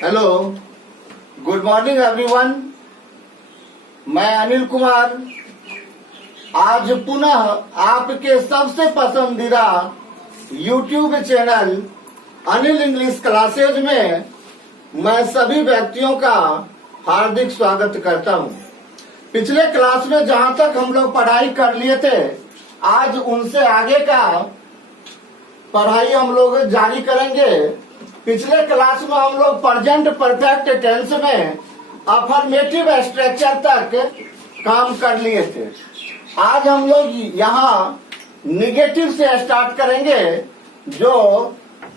Hello, good morning everyone. मैं अनिल कुमार आज पुनः आपके सबसे पसंदीदा YouTube channel Anil English classes में मैं सभी व्यक्तियों का हार्दिक स्वागत करता हूं। पिछले क्लास में जहां तक हम लोग पढ़ाई कर लिए थे, आज उनसे आगे का पढ़ाई हम लोग जारी करेंगे। पिछले क्लास में हम लोग प्रेजेंट परफेक्ट टेंस में अफर्मेटिव स्ट्रक्चर तक काम कर लिए थे। आज हम लोग यहाँ निगेटिव से स्टार्ट करेंगे। जो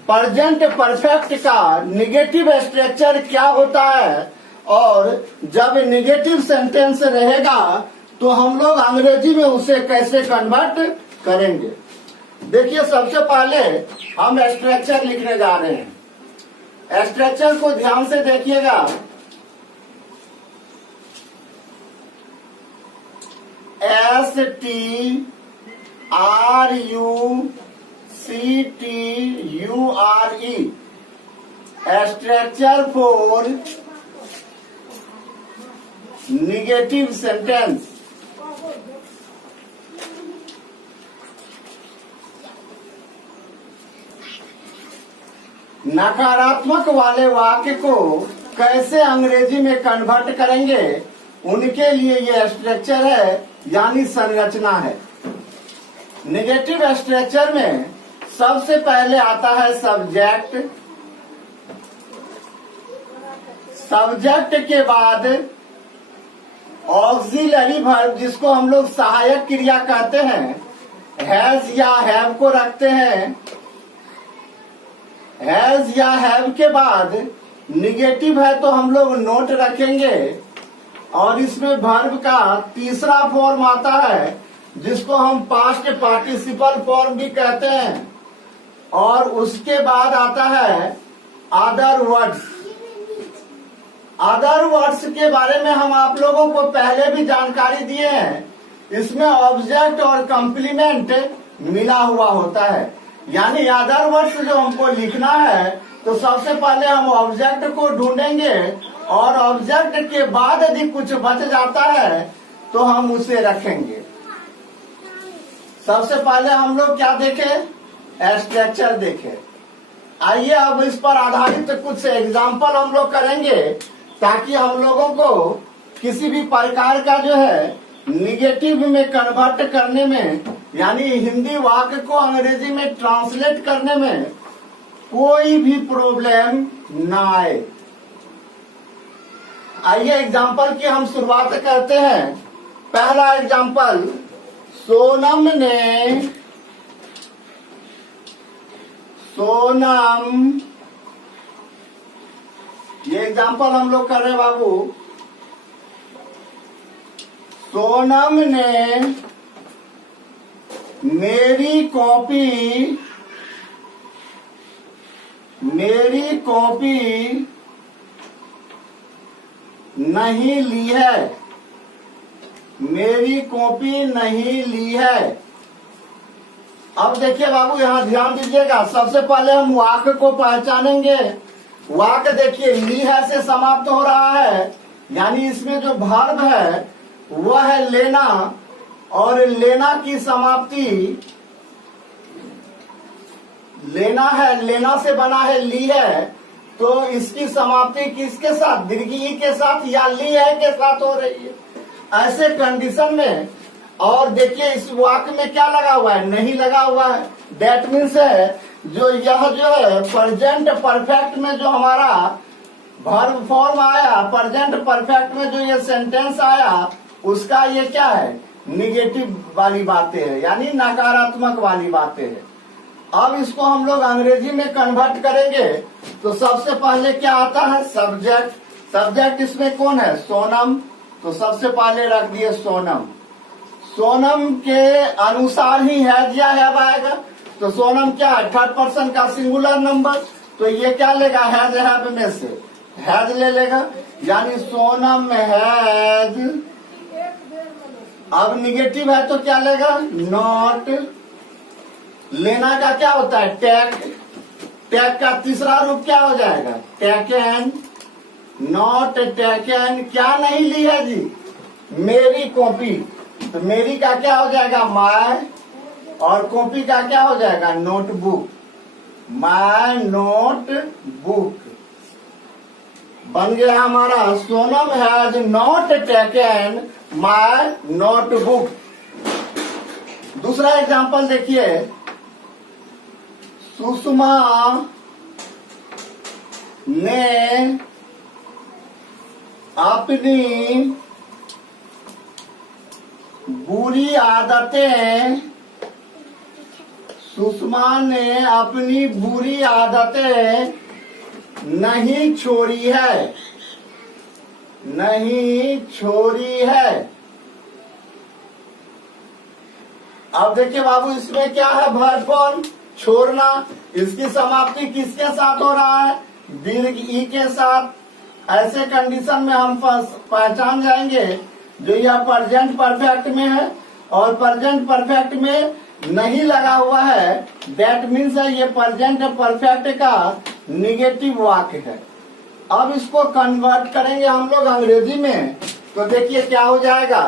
प्रेजेंट परफेक्ट का निगेटिव स्ट्रक्चर क्या होता है और जब निगेटिव सेंटेंस रहेगा तो हम लोग अंग्रेजी में उसे कैसे कन्वर्ट करेंगे। देखिए, सबसे पहले हम स्ट्रक्चर लिखने जा रहे हैं। स्ट्रक्चर को ध्यान से देखिएगा। STRUCTURE structure for negative sentence. नकारात्मक वाले वाक्य को कैसे अंग्रेजी में कन्वर्ट करेंगे, उनके लिए ये स्ट्रक्चर है, यानी संरचना है। नेगेटिव स्ट्रक्चर में सबसे पहले आता है सब्जेक्ट। सब्जेक्ट के बाद ऑक्सिलरी वर्ब, जिसको हम लोग सहायक क्रिया कहते हैं, हैज या हैव को रखते हैं। हैज या हैव के बाद निगेटिव है तो हम लोग नोट रखेंगे। और इसमें वर्ब का तीसरा फॉर्म आता है, जिसको हम पास्ट पार्टिसिपल फॉर्म भी कहते हैं। और उसके बाद आता है अदर वर्ड्स। अदर वर्ड्स के बारे में हम आप लोगों को पहले भी जानकारी दिए हैं। इसमें ऑब्जेक्ट और कॉम्प्लीमेंट मिला हुआ होता है, यानी अदर वर्ड्स जो हमको लिखना है तो सबसे पहले हम ऑब्जेक्ट को ढूंढेंगे और ऑब्जेक्ट के बाद यदि कुछ बच जाता है तो हम उसे रखेंगे। सबसे पहले हम लोग क्या देखें? स्ट्रक्चर देखें। आइए अब इस पर आधारित कुछ एग्जाम्पल हम लोग करेंगे, ताकि हम लोगों को किसी भी प्रकार का जो है निगेटिव में कन्वर्ट करने में, यानी हिंदी वाक्य को अंग्रेजी में ट्रांसलेट करने में कोई भी प्रॉब्लम ना आए। आइए एग्जाम्पल की हम शुरुआत करते हैं। पहला एग्जाम्पल, सोनम ये एग्जाम्पल हम लोग कर रहे हैं बाबू। सोनम ने मेरी कॉपी नहीं ली है। मेरी कॉपी नहीं ली है। अब देखिए बाबू, यहाँ ध्यान दीजिएगा। सबसे पहले हम वाक्य को पहचानेंगे। वाक्य देखिए, ली है से समाप्त हो रहा है, यानी इसमें जो वर्ब है वह है लेना, और लेना की समाप्ति लेना है, लेना से बना है ली है, तो इसकी समाप्ति किसके साथ? दीर्घी के साथ या ली है के साथ हो रही है। ऐसे कंडीशन में, और देखिए इस वाक्य में क्या लगा हुआ है? नहीं लगा हुआ है। दैट मीन्स है जो यह जो है प्रेजेंट परफेक्ट में जो हमारा वर्ब फॉर्म आया, प्रेजेंट परफेक्ट में जो ये सेंटेंस आया, उसका ये क्या है? निगेटिव वाली बातें है, यानी नकारात्मक वाली बातें है। अब इसको हम लोग अंग्रेजी में कन्वर्ट करेंगे तो सबसे पहले क्या आता है? सब्जेक्ट। सब्जेक्ट इसमें कौन है? सोनम। तो सबसे पहले रख दिए सोनम। सोनम के अनुसार ही हैज या हैव आएगा। तो सोनम क्या है? थर्ड पर्सन का सिंगुलर नंबर, तो ये क्या लेगा? हैज हैव में से हैज ले लेगा, यानी सोनम हैज। अब निगेटिव है तो क्या लेगा? नॉट। लेना का क्या होता है? टेक। टैग का तीसरा रूप क्या हो जाएगा? टेकन। नॉट टेकन, क्या नहीं ली है जी, मेरी कॉपी। तो मेरी का क्या हो जाएगा, माय, और कॉपी का क्या हो जाएगा, नोटबुक, माय नोटबुक। बन गया हमारा Sonam has not taken my notebook. दूसरा एग्जांपल देखिए, सुषमा ने अपनी बुरी आदतें, सुषमा ने अपनी बुरी आदतें नहीं छोड़ी है, नहीं छोड़ी है। अब देखिए बाबू, इसमें क्या है, वर्ब फॉर्म छोड़ना। इसकी समाप्ति किसके साथ हो रहा है, दीर्घ ई के साथ। ऐसे कंडीशन में हम पहचान जाएंगे जो यह प्रेजेंट परफेक्ट में है और प्रेजेंट परफेक्ट में नहीं लगा हुआ है, दैट मीन्स है ये प्रेजेंट परफेक्ट का निगेटिव वाक्य है। अब इसको कन्वर्ट करेंगे हम लोग अंग्रेजी में, तो देखिए क्या हो जाएगा।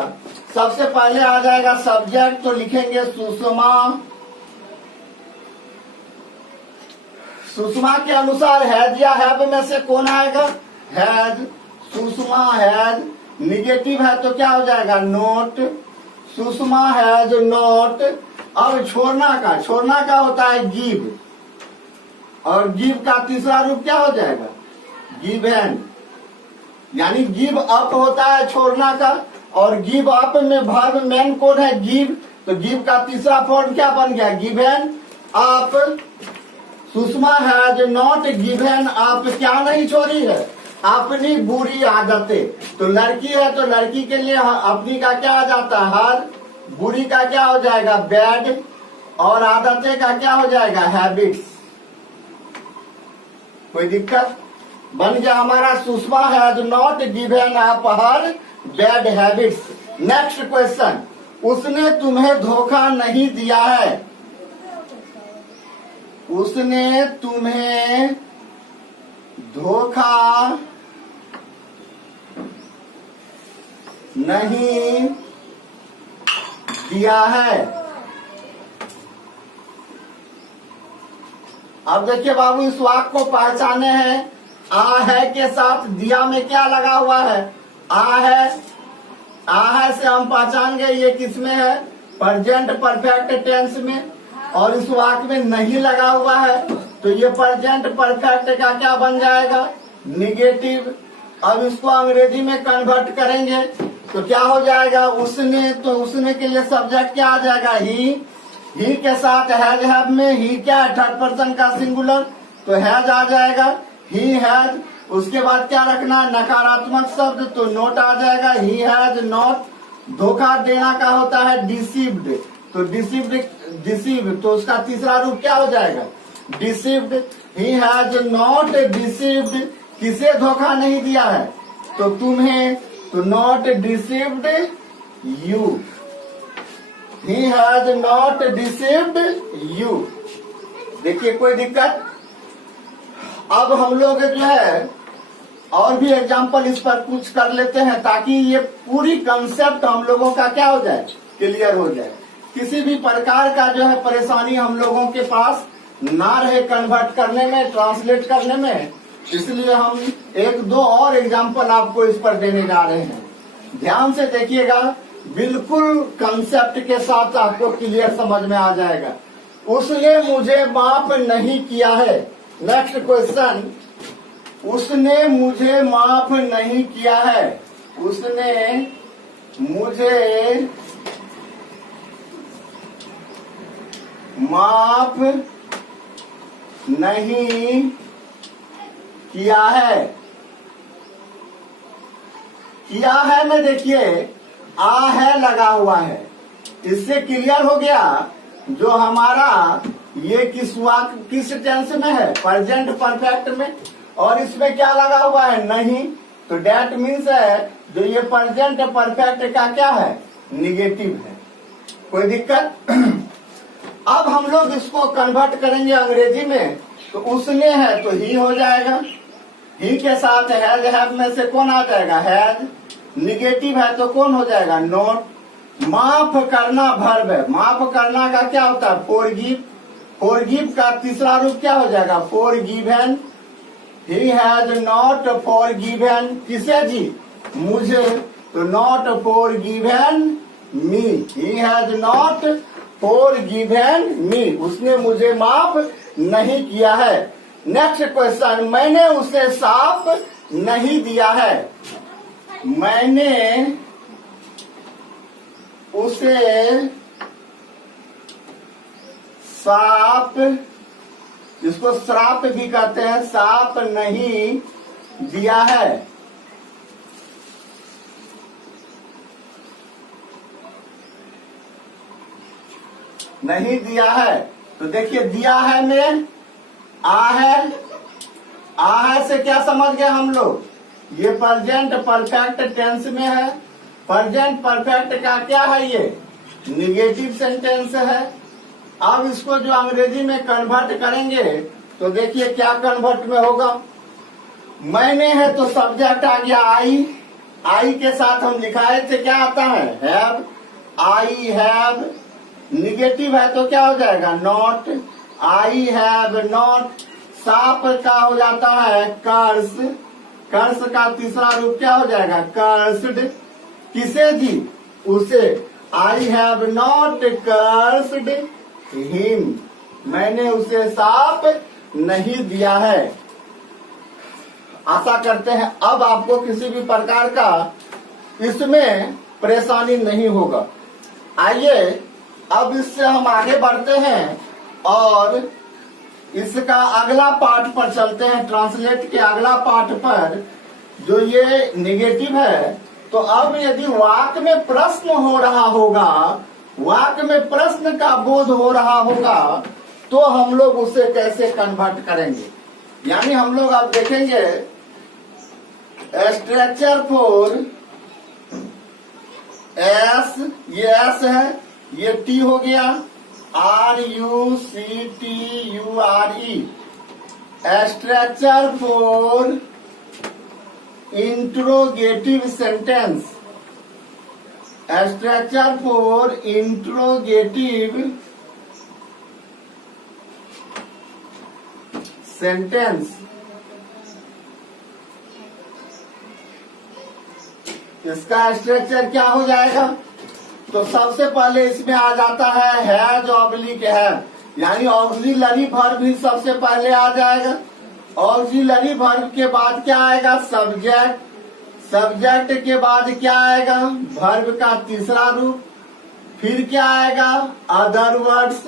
सबसे पहले आ जाएगा सब्जेक्ट, तो लिखेंगे सुषमा। सुषमा के अनुसार हैज या हैव में से कौन आएगा, हैज। सुषमा हैज निगेटिव है तो क्या हो जाएगा, नोट। Sushma has note. अब छोड़ना का होता है गिव, और गिव का तीसरा रूप क्या हो जाएगा, गिवन। यानी गिव अप होता है छोड़ना का, और गिव अप में वर्ब मेन कौन है, गिव। तो गिव का तीसरा फॉर्म क्या बन गया, given up. Sushma has not given up, क्या नहीं छोड़ी है, अपनी बुरी आदतें। तो लड़की है तो लड़की के लिए अपनी का क्या आ जाता है, हर। बुरी का क्या हो जाएगा, बैड, और आदतें का क्या हो जाएगा, हैबिट्स। कोई दिक्कत, बन गया हमारा Sushma has not given up her bad habits. Next question, उसने तुम्हें धोखा नहीं दिया है, उसने तुम्हें धोखा नहीं दिया है। अब देखिए बाबू, इस वाक्य को पहचाने हैं। आ है के साथ दिया में क्या लगा हुआ है, आ है। आ है से हम पहचान गए ये किसमें है, प्रेजेंट परफेक्ट टेंस में, और इस वाक्य में नहीं लगा हुआ है तो ये प्रेजेंट परफेक्ट का क्या बन जाएगा, निगेटिव। अब इसको अंग्रेजी में कन्वर्ट करेंगे तो क्या हो जाएगा, उसने। तो उसने के लिए सब्जेक्ट क्या आ जाएगा, ही के साथ हैज हैव में ही क्या है, थर्ड पर्सन का सिंगुलर, तो हैज आ जाएगा, ही हैज। उसके बाद क्या रखना, नकारात्मक शब्द, तो नोट आ जाएगा, ही हैज नॉट। धोखा देना का होता है डिसीव्ड, तो डिसीव, तो उसका तीसरा रूप क्या हो जाएगा, deceived. He has not deceived, किसे धोखा नहीं दिया है, तो तुम्हें, तो not deceived you. He has not deceived you. देखिए कोई दिक्कत। अब हम लोग जो है और भी एग्जाम्पल इस पर कुछ कर लेते हैं ताकि ये पूरी कंसेप्ट हम लोगों का क्या हो जाए, क्लियर हो जाए। किसी भी प्रकार का जो है परेशानी हम लोगों के पास ना रहे कन्वर्ट करने में, ट्रांसलेट करने में, इसलिए हम एक दो और एग्जाम्पल आपको इस पर देने जा रहे हैं। ध्यान से देखिएगा, बिल्कुल कंसेप्ट के साथ आपको क्लियर समझ में आ जाएगा। उसने मुझे माफ नहीं किया है। नेक्स्ट क्वेश्चन, उसने मुझे माफ नहीं किया है, उसने मुझे माफ नहीं किया है। किया है में देखिए आ है लगा हुआ है, इससे क्लियर हो गया जो हमारा ये किस वाक्य किस टेंस में है, प्रेजेंट परफेक्ट में, और इसमें क्या लगा हुआ है, नहीं। तो डेट मीन्स है जो ये प्रेजेंट परफेक्ट का क्या है, निगेटिव है। कोई दिक्कत। अब हम लोग इसको कन्वर्ट करेंगे अंग्रेजी में, तो उसने है तो ही हो जाएगा, ही के साथ हैज हैव में से कौन आ जाएगा? हैज। निगेटिव है तो कौन हो जाएगा? नॉट। माफ करना वर्ब है। माफ करना का क्या होता है? फॉरगिव। फॉरगिव का तीसरा रूप क्या हो जाएगा? Forgiven. He has not forgiven किसे जी? मुझे। तो not forgiven me. He has not forgiven me. उसने मुझे माफ नहीं किया है। नेक्स्ट क्वेश्चन, मैंने उसे साफ नहीं दिया है। मैंने उसे साफ, जिसको श्राप भी कहते हैं, साफ नहीं दिया है। नहीं दिया है तो देखिए दिया है में आ है। आ है से क्या समझ गए हम लोग? ये प्रेजेंट परफेक्ट टेंस में है। प्रेजेंट परफेक्ट का क्या है? ये निगेटिव सेंटेंस है। अब इसको जो अंग्रेजी में कन्वर्ट करेंगे तो देखिए क्या कन्वर्ट में होगा। मैंने है तो सब्जेक्ट आ गया आई। आई के साथ हम लिखाए थे क्या आता है? हैव। I have. निगेटिव है तो क्या हो जाएगा? नॉट। I have not. साफ का हो जाता है कर्स। कर्स का तीसरा रूप क्या हो जाएगा? कर्स्ड। किसे जी? उसे। I have not cursed him. मैंने उसे साफ नहीं दिया है। आशा करते हैं अब आपको किसी भी प्रकार का इसमें परेशानी नहीं होगा। आइए अब इससे हम आगे बढ़ते हैं और इसका अगला पार्ट पर चलते हैं। ट्रांसलेट के अगला पार्ट पर जो ये निगेटिव है, तो अब यदि वाक्य में प्रश्न हो रहा होगा, वाक्य में प्रश्न का बोध हो रहा होगा, तो हम लोग उसे कैसे कन्वर्ट करेंगे। यानी हम लोग अब देखेंगे स्ट्रक्चर फॉर एस। ये एस है, ये टी हो गया, RUCTURE। Structure for interrogative sentence. Structure for interrogative sentence. इसका स्ट्रक्चर क्या हो जाएगा? तो सबसे पहले इसमें आ जाता है हैज ऑब्लिक हैव, यानी ऑक्सिलरी वर्ब भी सबसे पहले आ जाएगा। ऑक्सिलरी वर्ब के बाद क्या आएगा? सब्जेक्ट। सब्जेक्ट के बाद क्या आएगा? वर्ब का तीसरा रूप। फिर क्या आएगा? Other words.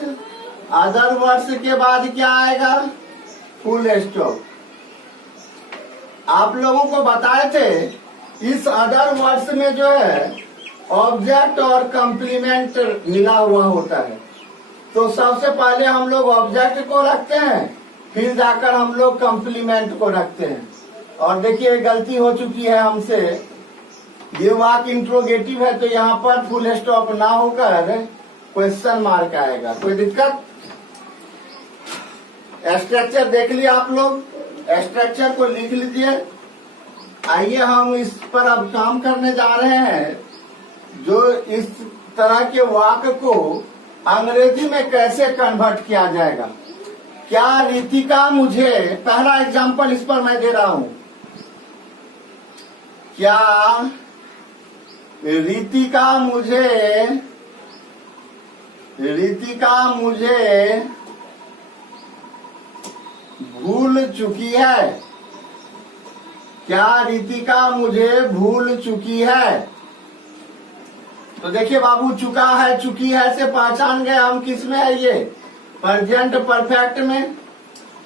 अदर वर्ड्स के बाद क्या आएगा? Full stop. आप लोगों को बताए थे इस अदर वर्ड्स में जो है ऑब्जेक्ट और कंप्लीमेंट मिला हुआ होता है। तो सबसे पहले हम लोग ऑब्जेक्ट को रखते हैं, फिर जाकर हम लोग कंप्लीमेंट को रखते हैं। और देखिए गलती हो चुकी है हमसे, ये वाक्य इंट्रोगेटिव है तो यहाँ पर फुल स्टॉप ना होकर क्वेश्चन मार्क आएगा। कोई दिक्कत? स्ट्रक्चर देख लिया आप लोग, स्ट्रक्चर को लिख लीजिए। आइए हम इस पर अब काम करने जा रहे हैं, जो इस तरह के वाक्य को अंग्रेजी में कैसे कन्वर्ट किया जाएगा। क्या रितिका मुझे, पहला एग्जांपल इस पर मैं दे रहा हूं, क्या रितिका मुझे भूल चुकी है। क्या रितिका मुझे भूल चुकी है? तो देखिए बाबू, चुका है चुकी है से पहचान गए हम किस में है? ये प्रेजेंट परफेक्ट में।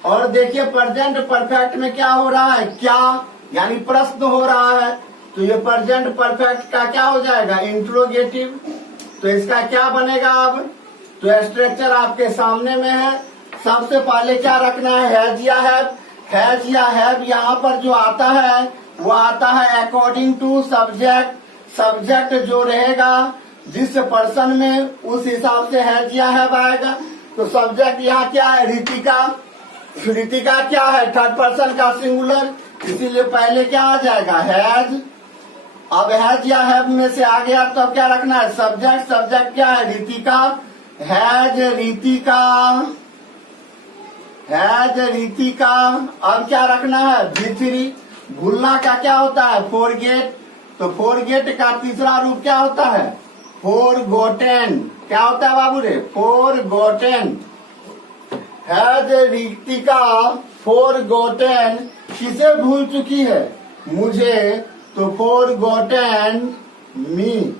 और देखिए प्रेजेंट परफेक्ट में क्या हो रहा है? क्या, यानी प्रश्न हो रहा है। तो ये प्रेजेंट परफेक्ट का क्या हो जाएगा? इंट्रोगेटिव। तो इसका क्या बनेगा अब? तो स्ट्रक्चर आपके सामने में है। सबसे पहले क्या रखना है? हैज या हैव। हैज या हैव यहाँ पर जो आता है वो आता है अकॉर्डिंग टू सब्जेक्ट। सब्जेक्ट जो रहेगा जिस पर्सन में, उस हिसाब से हैज या हैव आएगा। तो सब्जेक्ट यहाँ क्या है? रितिका। रीतिका क्या है? थर्ड पर्सन का सिंगुलर, इसीलिए पहले क्या आ जाएगा? हैज। अब हैज या हैव में से आ गया तो अब क्या रखना है? सब्जेक्ट। सब्जेक्ट क्या है? रीतिका। Has Ritika, has Ritika. अब क्या रखना है? V3। भूलना का क्या होता है? फॉरगेट। तो फॉरगेट का तीसरा रूप क्या होता है? फॉरगॉटेन। क्या होता है बाबू रे? फॉरगॉटेन। हैज रीतिका फॉरगॉटेन, किसे भूल चुकी है? मुझे। तो फॉरगॉटेन मी।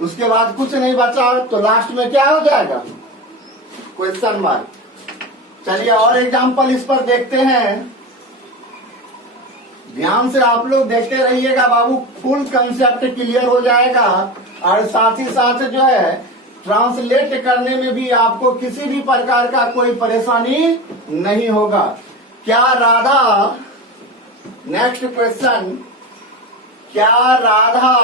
उसके बाद कुछ नहीं बचा तो लास्ट में क्या हो जाएगा? Question mark. चलिए और एग्जाम्पल इस पर देखते हैं। ध्यान से आप लोग देखते रहिएगा बाबू, फुल कंसेप्ट क्लियर हो जाएगा और साथ ही साथ जो है ट्रांसलेट करने में भी आपको किसी भी प्रकार का कोई परेशानी नहीं होगा। क्या राधा, नेक्स्ट क्वेश्चन, क्या राधा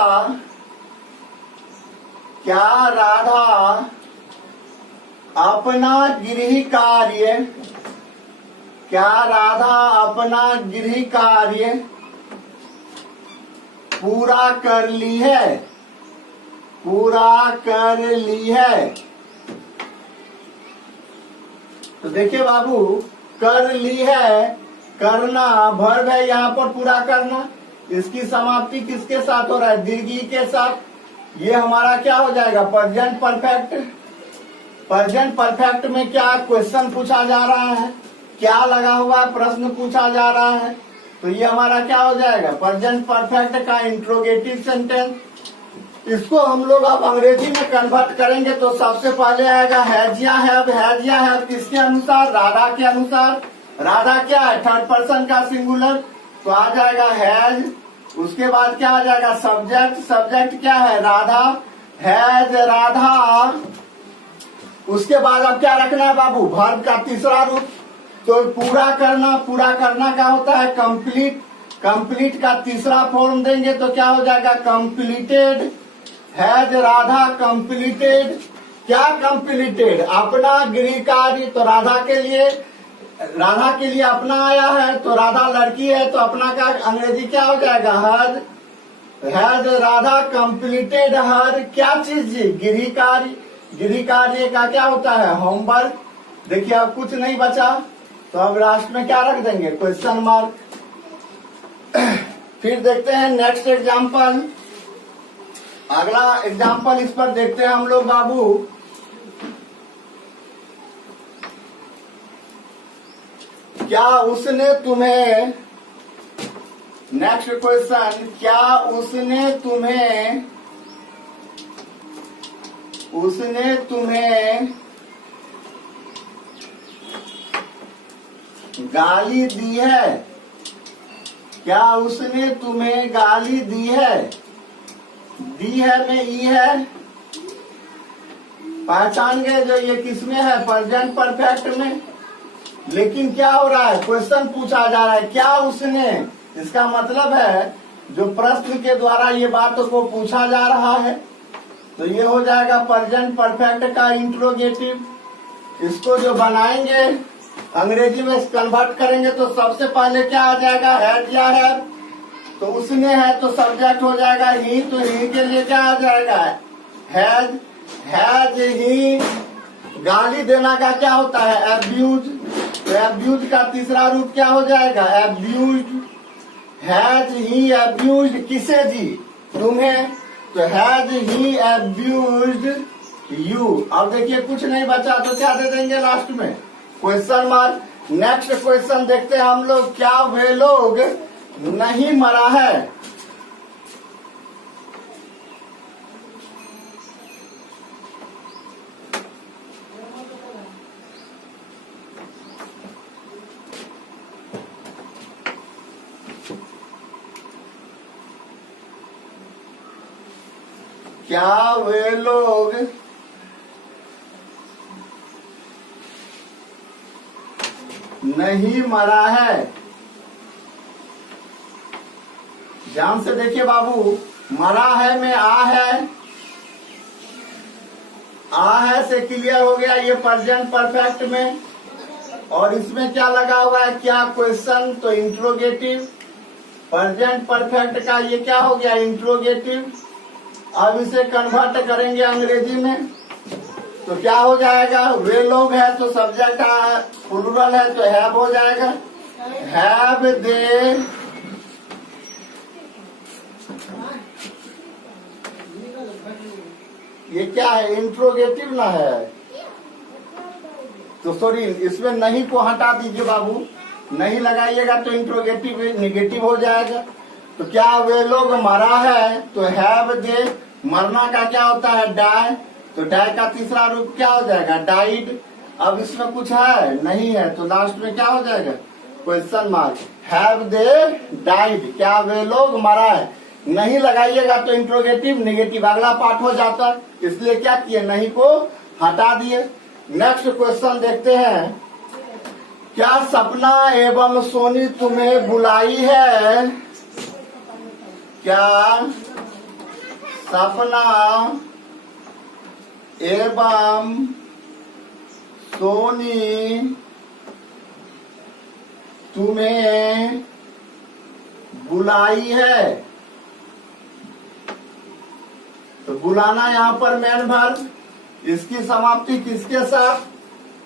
अपना गृह कार्य, क्या राधा अपना गृह कार्य पूरा कर ली है? पूरा कर ली है। तो देखिए बाबू, कर ली है, करना वर्ब है यहाँ पर पूरा करना। इसकी समाप्ति किसके साथ हो रहा है? दीर्घी के साथ। ये हमारा क्या हो जाएगा? Present perfect. प्रेजेंट परफेक्ट में क्या क्वेश्चन पूछा जा रहा है? क्या लगा हुआ है? प्रश्न पूछा जा रहा है। तो ये हमारा क्या हो जाएगा? प्रेजेंट परफेक्ट का इंट्रोगेटिव सेंटेंस। इसको हम लोग अब अंग्रेजी में कन्वर्ट करेंगे तो सबसे पहले आएगा हैज या हैव। हैज या हैव किसके अनुसार? राधा के अनुसार। राधा क्या है? थर्ड पर्सन का सिंगुलर, तो आ जाएगा हैज। उसके बाद क्या आ जाएगा? सब्जेक्ट। सब्जेक्ट क्या है? राधा। हैज राधा। उसके बाद अब क्या रखना है बाबू? वर्ब का तीसरा रूप। तो पूरा करना, पूरा करना क्या होता है? कंप्लीट। कंप्लीट का तीसरा फॉर्म देंगे तो क्या हो जाएगा? कंप्लीटेड। Has Radha completed. क्या कंप्लीटेड? अपना गृह कार्य। तो राधा के लिए अपना आया है, तो राधा लड़की है तो अपना का अंग्रेजी क्या हो जाएगा? हैज राधा कंप्लीटेड हर क्या चीज? गृह कार्य। गृह कार्य का क्या होता है? होमवर्क। देखिए अब कुछ नहीं बचा तो अब लास्ट में क्या रख देंगे? Question mark. फिर देखते हैं नेक्स्ट एग्जाम्पल। अगला एग्जाम्पल इस पर देखते हैं हम लोग बाबू। क्या उसने तुम्हें, नेक्स्ट क्वेश्चन, क्या उसने तुम्हें गाली दी है? क्या उसने तुम्हें गाली दी है? दी है में ई है, पहचान गए जो ये किसमें है? प्रेजेंट परफेक्ट में। लेकिन क्या हो रहा है? क्वेश्चन पूछा जा रहा है, क्या उसने। इसका मतलब है जो प्रश्न के द्वारा ये बात को पूछा जा रहा है, तो ये हो जाएगा प्रेजेंट परफेक्ट का इंट्रोगेटिव। इसको जो बनाएंगे अंग्रेजी में कन्वर्ट करेंगे तो सबसे पहले क्या आ जाएगा? हैज या हैव। तो उसने है तो सब्जेक्ट हो जाएगा ही, तो ही के लिए क्या आ जाएगा? हैज। Has he. गाली देना का क्या होता है? एब्यूज। तो एब्यूज का तीसरा रूप क्या हो जाएगा? एब्यूज्ड। हैज ही एब्यूज्ड किसे जी? तुम्हें। तो हैज ही एब्यूज्ड यू। अब देखिए कुछ नहीं बचा तो क्या दे देंगे लास्ट में? Question mark. नेक्स्ट क्वेश्चन देखते हैं हम लोग। क्या वे लोग नहीं मरा है? क्या वे लोग नहीं मरा है? ध्यान से देखिए बाबू, मरा है में आ है, आ है से क्लियर हो गया ये प्रेजेंट परफेक्ट में। और इसमें क्या लगा हुआ है, क्या क्वेश्चन, तो इंट्रोगेटिव। प्रेजेंट परफेक्ट का ये क्या हो गया, इंट्रोगेटिव। अब इसे कन्वर्ट करेंगे अंग्रेजी में तो क्या हो जाएगा, वे लोग है तो सब्जेक्ट प्लूरल है तो हैव हो जाएगा, हैव दे ये क्या है, इंट्रोगेटिव ना है, तो सॉरी इसमें नहीं को हटा दीजिए बाबू, नहीं लगाइएगा तो इंट्रोगेटिव निगेटिव हो जाएगा। तो क्या वे लोग मरा है तो हैव दे, मरना का क्या होता है, डाई, तो डाई का तीसरा रूप क्या हो जाएगा, डाइड। अब इसमें कुछ है नहीं है तो लास्ट में क्या हो जाएगा, question mark, have they died, क्या वे लोग मरा है, नहीं लगाइएगा तो इंट्रोगेटिव निगेटिव अगला पार्ट हो जाता है, इसलिए क्या किए, नहीं को हटा दिए। नेक्स्ट क्वेश्चन देखते हैं, क्या सपना एवं सोनी तुम्हें बुलाई है, क्या सपना एवं सोनी तुम्हें बुलाई है, तो बुलाना यहाँ पर मेन वर्ब, इसकी समाप्ति किसके साथ,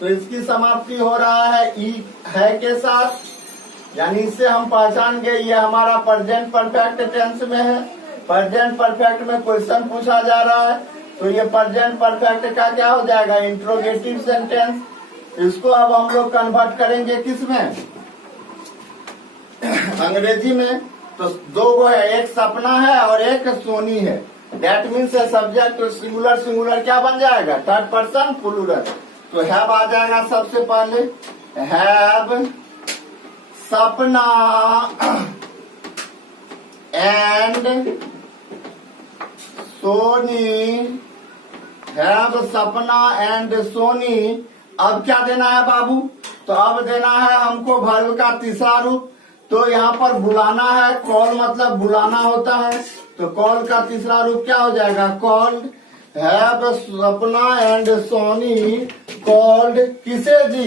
तो इसकी समाप्ति हो रहा है ई है के साथ, यानी इससे हम पहचान गए ये हमारा प्रेजेंट परफेक्ट टेंस में है। प्रेजेंट परफेक्ट में क्वेश्चन पूछा जा रहा है तो ये प्रेजेंट परफेक्ट का क्या हो जाएगा, इंट्रोगेटिव सेंटेंस। इसको अब हम लोग कन्वर्ट करेंगे किसमें, अंग्रेजी में। तो दो गो है, एक सपना है और एक सोनी है, that means subject singular singular क्या बन जाएगा, थर्ड पर्सन प्लूरल। तो हैव आ जाएगा सबसे पहले, हैव सपना एंड सोनी, हैव सपना एंड सोनी। अब क्या देना है बाबू, तो अब देना है हमको वर्ब का तीसरा रूप, तो यहाँ पर बुलाना है, कॉल मतलब बुलाना होता है, तो कॉल का तीसरा रूप क्या हो जाएगा, कॉल्ड। हैव सपना एंड सोनी कॉल्ड किसे जी,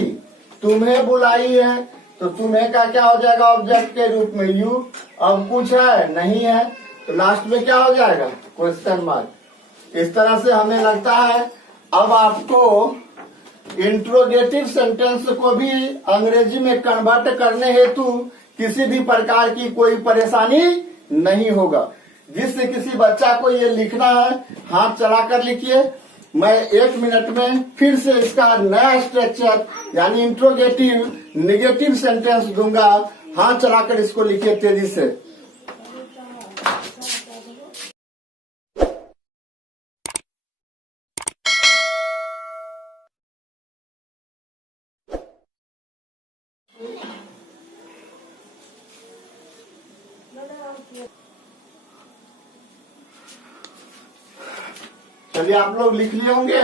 तुम्हें बुलाई है, तो तुम्हें का क्या हो जाएगा, ऑब्जेक्ट के रूप में यू। अब कुछ है नहीं है तो लास्ट में क्या हो जाएगा, क्वेश्चन मार्क। इस तरह से हमें लगता है अब आपको इंट्रोगेटिव सेंटेंस को भी अंग्रेजी में कन्वर्ट करने हेतु किसी भी प्रकार की कोई परेशानी नहीं होगा। जिससे किसी बच्चा को ये लिखना है हाथ चलाकर लिखिए, मैं 1 मिनट में फिर से इसका नया स्ट्रक्चर यानी इंट्रोगेटिव निगेटिव सेंटेंस दूंगा, हाथ चलाकर इसको लिखिए तेजी से। चलिए आप लोग लिख लिए होंगे।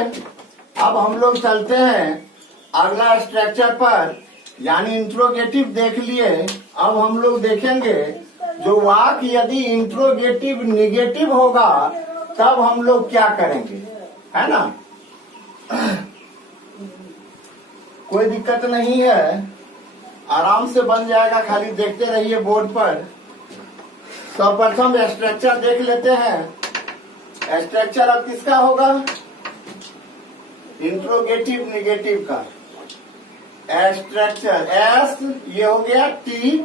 अब हम लोग चलते हैं अगला स्ट्रक्चर पर, यानी इंट्रोगेटिव देख लिए। अब हम लोग देखेंगे जो वाक्य यदि इंट्रोगेटिव निगेटिव होगा तब हम लोग क्या करेंगे, है ना। कोई दिक्कत नहीं है, आराम से बन जाएगा, खाली देखते रहिए बोर्ड पर। सर्वप्रथम स्ट्रक्चर देख लेते हैं। स्ट्रक्चर अब किसका होगा, इंट्रोगेटिव निगेटिव का। स्ट्रक्चर एस ये हो गया टी,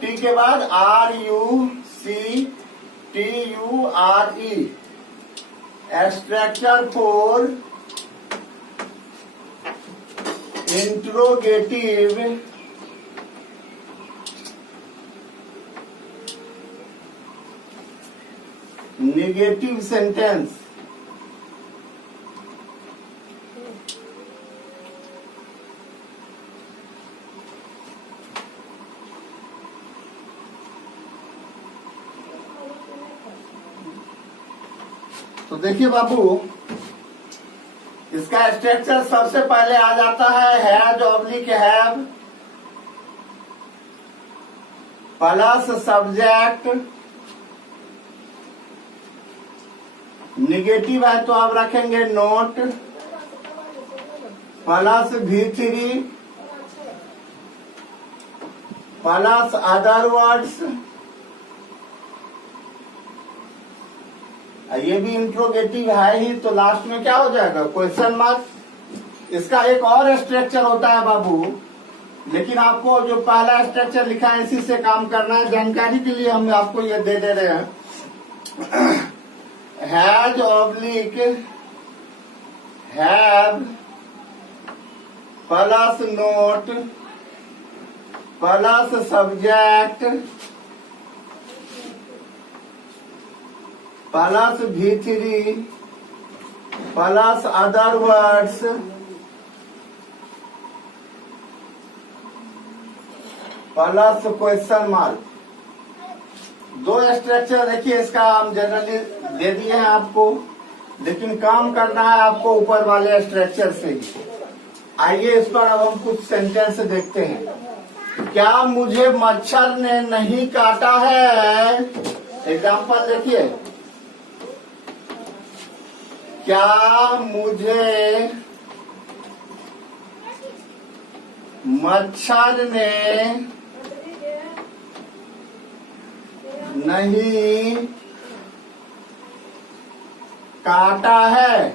टी के बाद R U C T U R E. Structure for interrogative negative sentence. तो देखिए बाबू, इसका स्ट्रक्चर सबसे पहले आ जाता है has oblique have plus subject, negative है तो आप रखेंगे note, plus V3 plus other words, ये भी इंट्रोगेटिव है ही, तो लास्ट में क्या हो जाएगा, क्वेश्चन मार्क। इसका एक और स्ट्रक्चर होता है बाबू, लेकिन आपको जो पहला स्ट्रक्चर लिखा है इसी से काम करना है। जानकारी के लिए हम आपको ये दे रहे हैं। Has oblique have plus note plus subject plus V3 plus other words plus question mark. दो स्ट्रक्चर देखिए, इसका हम जनरली दे दिए हैं आपको, लेकिन काम करना है आपको ऊपर वाले स्ट्रक्चर से ही। आइए इस पर अब हम कुछ सेंटेंस देखते हैं। क्या मुझे मच्छर ने नहीं काटा है? एग्जाम्पल देखिए, क्या मुझे मच्छर ने नहीं काटा है?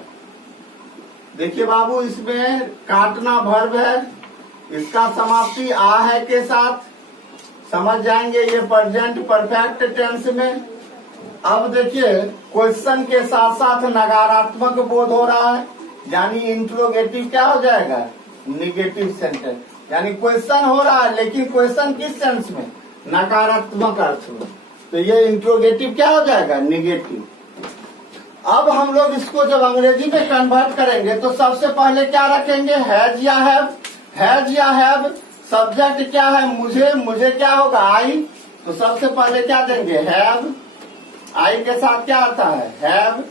देखिए बाबू, इसमें काटना वर्ब है, इसका समाप्ति आ है के साथ, समझ जाएंगे ये प्रेजेंट परफेक्ट टेंस में। अब देखिए, क्वेश्चन के साथ साथ नकारात्मक बोध हो रहा है, यानी इंट्रोगेटिव क्या हो जाएगा, निगेटिव सेंटेंस। यानी क्वेश्चन हो रहा है, लेकिन क्वेश्चन किस सेंस में, नकारात्मक अर्थ में, तो ये इंट्रोगेटिव क्या हो जाएगा, निगेटिव। अब हम लोग इसको जब अंग्रेजी में कन्वर्ट करेंगे तो सबसे पहले क्या रखेंगे, हैज या हैव। हैज या हैव, सब्जेक्ट क्या है, मुझे, मुझे क्या होगा, आई, तो सबसे पहले क्या देंगे, हैव। आई के साथ क्या आता है, have.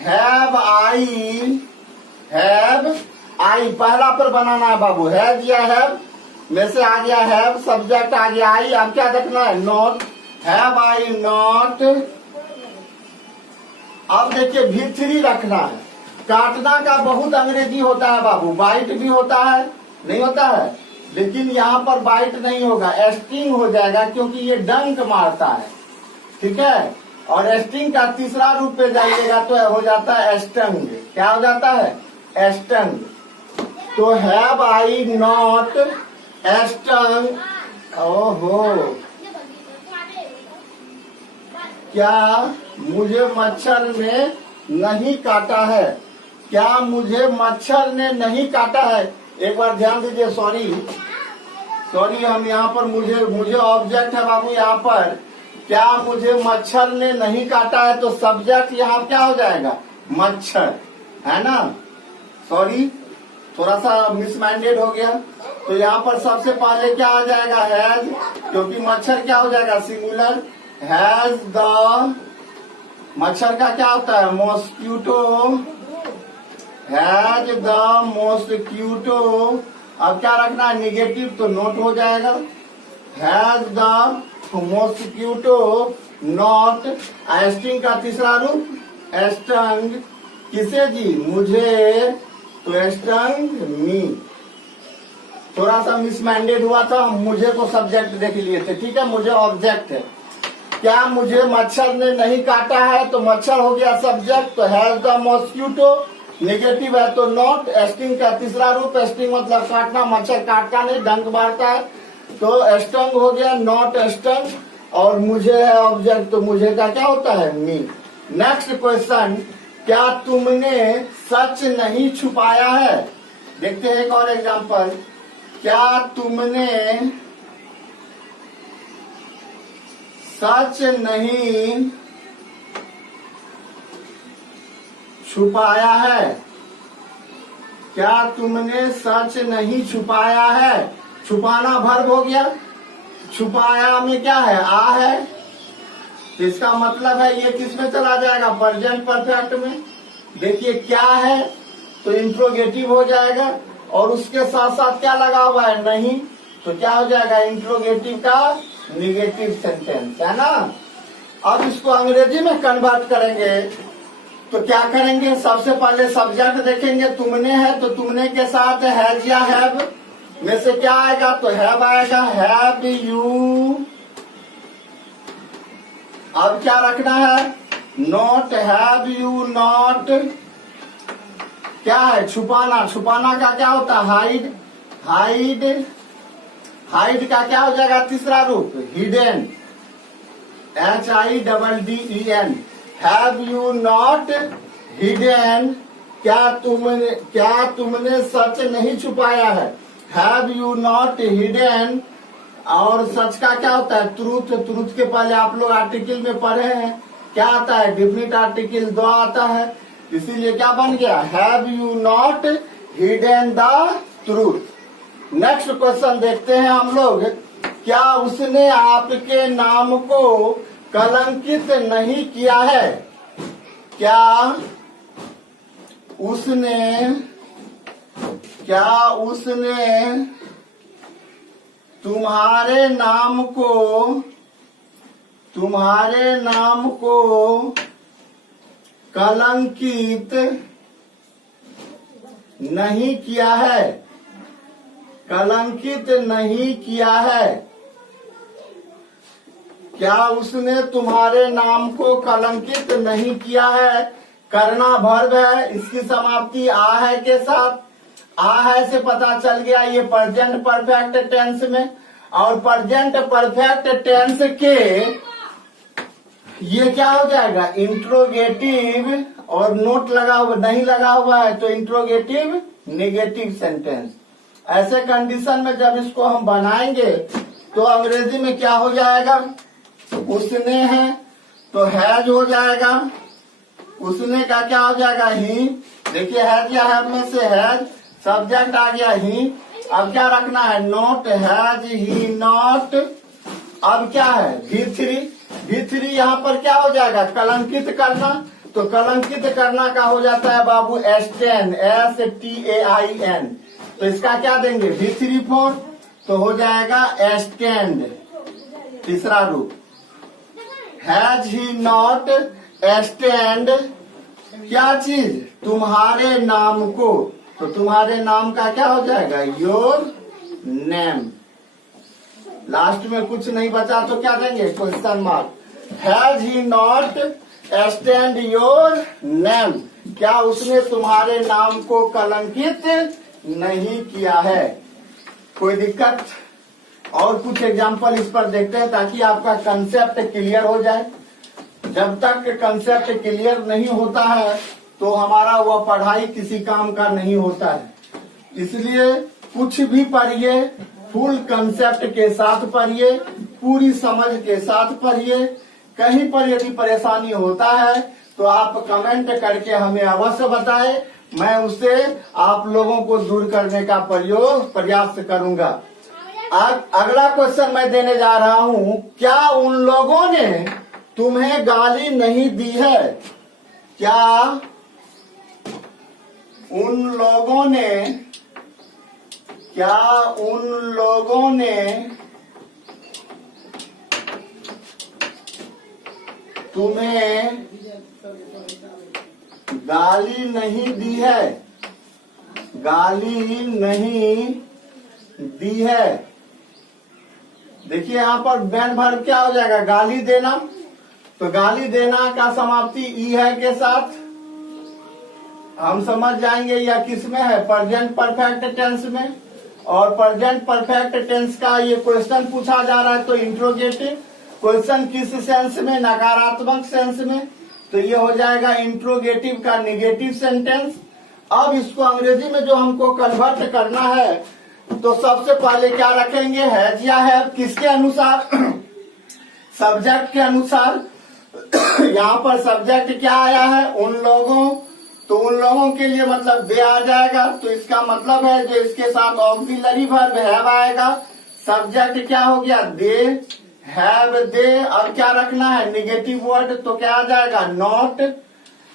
Have I, have I, पहला पर बनाना है बाबू, हैज या हैव में से आ गया हैव, सब्जेक्ट आ गया आई। अब क्या देखना है, नॉट। Have I not. अब देखिए V3 रखना है। काटना का बहुत अंग्रेजी होता है बाबू, बाइट भी होता है, नहीं होता है, लेकिन यहाँ पर बाइट नहीं होगा, एस्टिंग हो जाएगा, क्योंकि ये डंक मारता है, ठीक है। और एस्टिंग का तीसरा रूप पे जाइएगा तो हो जाता है एस्टंग। क्या हो जाता है, एस्टंग। तो हैव आई नॉट एस्टंग। ओहो, क्या मुझे मच्छर ने नहीं काटा है? क्या मुझे मच्छर ने नहीं काटा है? एक बार ध्यान दीजिए, सॉरी हम यहाँ पर मुझे ऑब्जेक्ट है बाबू, यहाँ पर क्या मुझे मच्छर ने नहीं काटा है, तो सब्जेक्ट यहाँ क्या हो जाएगा, मच्छर, है ना। सॉरी, थोड़ा सा मिसमाइंडेड हो गया। तो यहाँ पर सबसे पहले क्या आ जाएगा, हैज, क्योंकि मच्छर क्या हो जाएगा, सिंगुलर। हैज द, मच्छर का क्या होता है, मॉस्क्यूटो। Has the mosquito. अब क्या रखना है, निगेटिव, तो नोट हो जाएगा। हैज द मॉस्क्यूटो नॉट, एस्टिंग का तीसरा रूप एस्टंग। किसे जी, मुझे, तो एस्टंग मी। थोड़ा सा मिसमाइंडेड हुआ था, मुझे को सब्जेक्ट देख लिए थे, ठीक है, मुझे ऑब्जेक्ट है। क्या मुझे मच्छर ने नहीं काटा है, तो मच्छर हो गया सब्जेक्ट, तो हैज द मॉस्क्यूटो, नेगेटिव है तो नॉट, एस्टिंग का तीसरा रूप, एस्टिंग मतलब काटना, मच्छर काटता नहीं, डंक मारता है, तो एस्टंग हो गया, नॉट एस्टंग। और मुझे है ऑब्जेक्ट, तो मुझे का क्या होता है, मी। नेक्स्ट क्वेश्चन, क्या तुमने सच नहीं छुपाया है? देखते हैं एक और एग्जांपल। क्या तुमने सच नहीं छुपाया है? क्या तुमने सच नहीं छुपाया है? छुपाना वर्ब हो गया, छुपाया में क्या है, आ है, तो इसका मतलब है ये किस में चला जाएगा, प्रेजेंट परफेक्ट में। देखिए क्या है, तो इंट्रोगेटिव हो जाएगा, और उसके साथ साथ क्या लगा हुआ है, नहीं, तो क्या हो जाएगा, इंट्रोगेटिव का निगेटिव सेंटेंस, है ना। अब इसको अंग्रेजी में कन्वर्ट करेंगे तो क्या करेंगे, सबसे पहले सब्जेक्ट देखेंगे, तुमने है तो तुमने के साथ हैज या हैव में से क्या आएगा, तो हैव आएगा, हैव यू। अब क्या रखना है, नॉट, हैव यू नॉट क्या है, छुपाना। छुपाना का क्या होता है, हाइड। हाइड, हाइड का क्या हो जाएगा तीसरा रूप, hidden, HIDDEN। Have you not hidden, क्या तुमने सच नहीं छुपाया है। Have you not hidden. और सच का क्या होता है, ट्रूथ। ट्रूथ के पहले आप लोग आर्टिकल में पढ़े हैं, क्या आता है, डेफिनिट आर्टिकल द आता है, इसीलिए क्या बन गया, have you not hidden the truth. Next question देखते हैं हम लोग, क्या उसने आपके नाम को कलंकित नहीं किया है। क्या उसने तुम्हारे नाम को कलंकित नहीं किया है। कलंकित नहीं किया है। क्या उसने तुम्हारे नाम को कलंकित नहीं किया है। करना वर्ब है, इसकी समाप्ति आ है के साथ। आ है से पता चल गया ये प्रेजेंट परफेक्ट टेंस में, और प्रेजेंट परफेक्ट टेंस के ये क्या हो जाएगा, इंट्रोगेटिव, और नोट लगा हुआ नहीं लगा हुआ है तो इंट्रोगेटिव नेगेटिव सेंटेंस। ऐसे कंडीशन में जब इसको हम बनाएंगे तो अंग्रेजी में क्या हो जाएगा, उसने है तो हैज हो जाएगा, उसने का क्या हो जाएगा, ही। देखिए हैज या हैव में से हैज, सब्जेक्ट आ गया ही। अब क्या रखना है, नॉट, हैज ही नॉट। अब क्या है, V3। V3 यहाँ पर क्या हो जाएगा, कलंकित करना। तो कलंकित करना का हो जाता है बाबू STAIN, STAIN। तो इसका क्या देंगे, V3 फॉर्म, तो हो जाएगा STAINed, तीसरा रूप। हैज ही नॉट STAINed क्या चीज, तुम्हारे नाम को। तो तुम्हारे नाम का क्या हो जाएगा, योर नेम। लास्ट में कुछ नहीं बचा तो क्या देंगे, question mark. Has he not STAINed your name, क्या उसने तुम्हारे नाम को कलंकित नहीं किया है। कोई दिक्कत। और कुछ एग्जाम्पल इस पर देखते हैं ताकि आपका कंसेप्ट क्लियर हो जाए। जब तक कंसेप्ट क्लियर नहीं होता है तो हमारा वह पढ़ाई किसी काम का नहीं होता है। इसलिए कुछ भी पढ़िए, फुल कंसेप्ट के साथ पढ़िए, पूरी समझ के साथ पढ़िए। कहीं पर यदि परेशानी होता है तो आप कमेंट करके हमें अवश्य बताएं, मैं उसे आप लोगों को दूर करने का प्रयास करूंगा। अगला क्वेश्चन मैं देने जा रहा हूँ, क्या उन लोगों ने तुम्हें गाली नहीं दी है। क्या उन लोगों ने तुम्हें गाली नहीं दी है। गाली नहीं दी है। देखिए यहाँ पर मेन वर्ब क्या हो जाएगा, गाली देना। तो गाली देना का समाप्ति ई है के साथ हम समझ जाएंगे यह किस में है, प्रेजेंट परफेक्ट टेंस में। और प्रेजेंट परफेक्ट टेंस का ये क्वेश्चन पूछा जा रहा है तो इंट्रोगेटिव। क्वेश्चन किस सेंस में, नकारात्मक सेंस में, तो ये हो जाएगा इंट्रोगेटिव का नेगेटिव सेंटेंस। अब इसको अंग्रेजी में जो हमको कन्वर्ट करना है तो सबसे पहले क्या रखेंगे, हैज या हैव, किसके अनुसार, सब्जेक्ट के अनुसार। यहाँ पर सब्जेक्ट क्या आया है, उन लोगों, तो उन लोगों के लिए मतलब दे आ जाएगा। तो इसका मतलब है जो इसके साथ ऑक्सिलरी वर्ब हैव आएगा। सब्जेक्ट क्या हो गया, दे, हैव, दे। अब क्या रखना है, नेगेटिव वर्ड, तो क्या आ जाएगा, नॉट।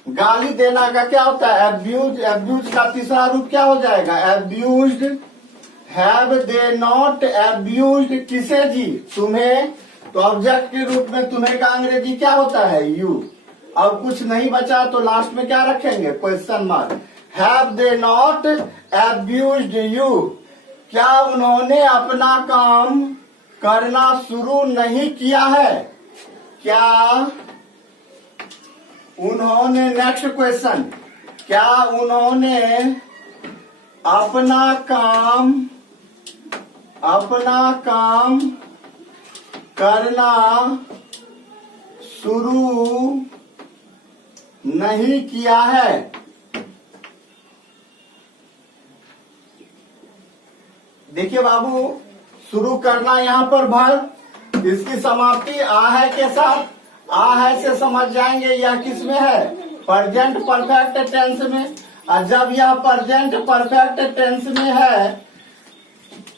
गाली देना का क्या होता है, एब्यूज। एब्यूज का तीसरा रूप क्या हो जाएगा, एब्यूज्ड। हैव दे नॉट एब्यूज्ड किसे जी, तुम्हें। तो ऑब्जेक्ट के रूप में तुम्हें का अंग्रेजी क्या होता है, यू। अब कुछ नहीं बचा तो लास्ट में क्या रखेंगे, question mark. Have they not abused you, क्या उन्होंने अपना काम करना शुरू नहीं किया है? क्या उन्होंने, नेक्स्ट क्वेश्चन, क्या उन्होंने अपना काम करना शुरू नहीं किया है? देखिए बाबू, शुरू करना यहाँ पर भर, इसकी समाप्ति आ है के साथ, आ है से समझ जाएंगे यह किस में है, प्रेजेंट परफेक्ट टेंस में। और जब यह प्रेजेंट परफेक्ट टेंस में है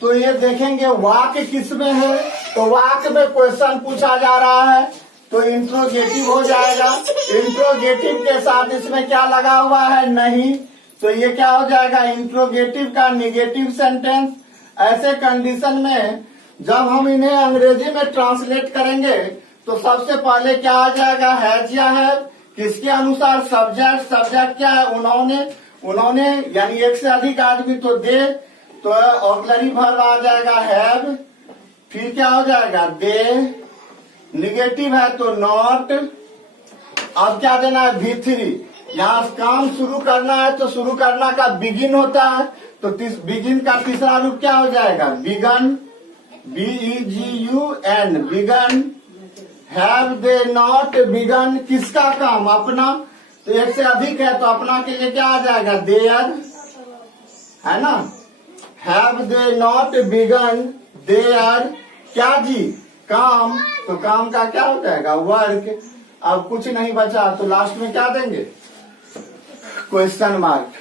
तो ये देखेंगे वाक्य किस में है, तो वाक्य में क्वेश्चन पूछा जा रहा है तो इंट्रोगेटिव हो जाएगा। इंट्रोगेटिव के साथ इसमें क्या लगा हुआ है, नहीं, तो ये क्या हो जाएगा, इंट्रोगेटिव का निगेटिव सेंटेंस। ऐसे कंडीशन में जब हम इन्हें अंग्रेजी में ट्रांसलेट करेंगे तो सबसे पहले क्या आ जाएगा, हैज या हैव, किसके अनुसार, सब्जेक्ट, सब्जेक्ट क्या है, उन्होंने यानी एक से अधिक आदमी, तो दे, तो ऑक्सिलरी वर्ब आ जाएगा हैव, फिर क्या हो जाएगा, दे, निगेटिव है तो नॉट। अब क्या देना है, V3। यहाँ काम शुरू करना है तो शुरू करना का बिगिन होता है, तो बिगिन का तीसरा रूप क्या हो जाएगा, begun, BEGUN, begun. Have they not begun, किसका काम, अपना, तो एक से अधिक है तो अपना के लिए क्या आ जाएगा, देयर, है ना। Have they not begun their, क्या जी, काम, तो काम का क्या हो जाएगा, वर्क। अब कुछ नहीं बचा तो लास्ट में क्या देंगे, क्वेश्चन मार्क।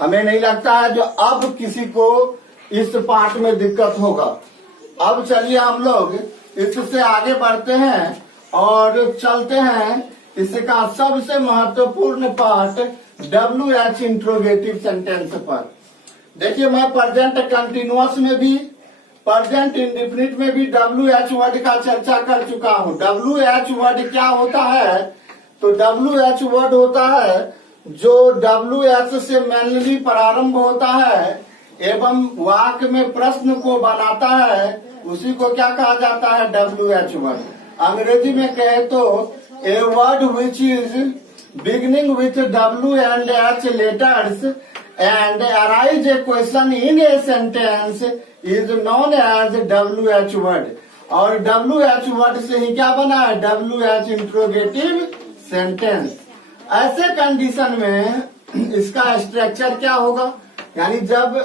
हमें नहीं लगता है जो अब किसी को इस पार्ट में दिक्कत होगा। अब चलिए हम लोग इससे आगे बढ़ते हैं और चलते हैं इसका सबसे महत्वपूर्ण पार्ट WH इंट्रोगेटिव सेंटेंस पर। देखिए, मैं प्रेजेंट कंटिन्यूअस में भी, प्रेजेंट इंडेफिनिट में भी WH वर्ड का चर्चा कर चुका हूँ। WH वर्ड क्या होता है, तो WH वर्ड होता है जो WH से मेनली प्रारंभ होता है एवं वाक्य में प्रश्न को बनाता है, उसी को क्या कहा जाता है, WH वर्ड। अंग्रेजी में कहे तो a word which is beginning with W and H letters and arise a question in a sentence is known as WH word। और WH word से ही क्या बना है, WH इंट्रोगेटिव सेंटेंस। ऐसे कंडीशन में इसका स्ट्रक्चर क्या होगा, यानी जब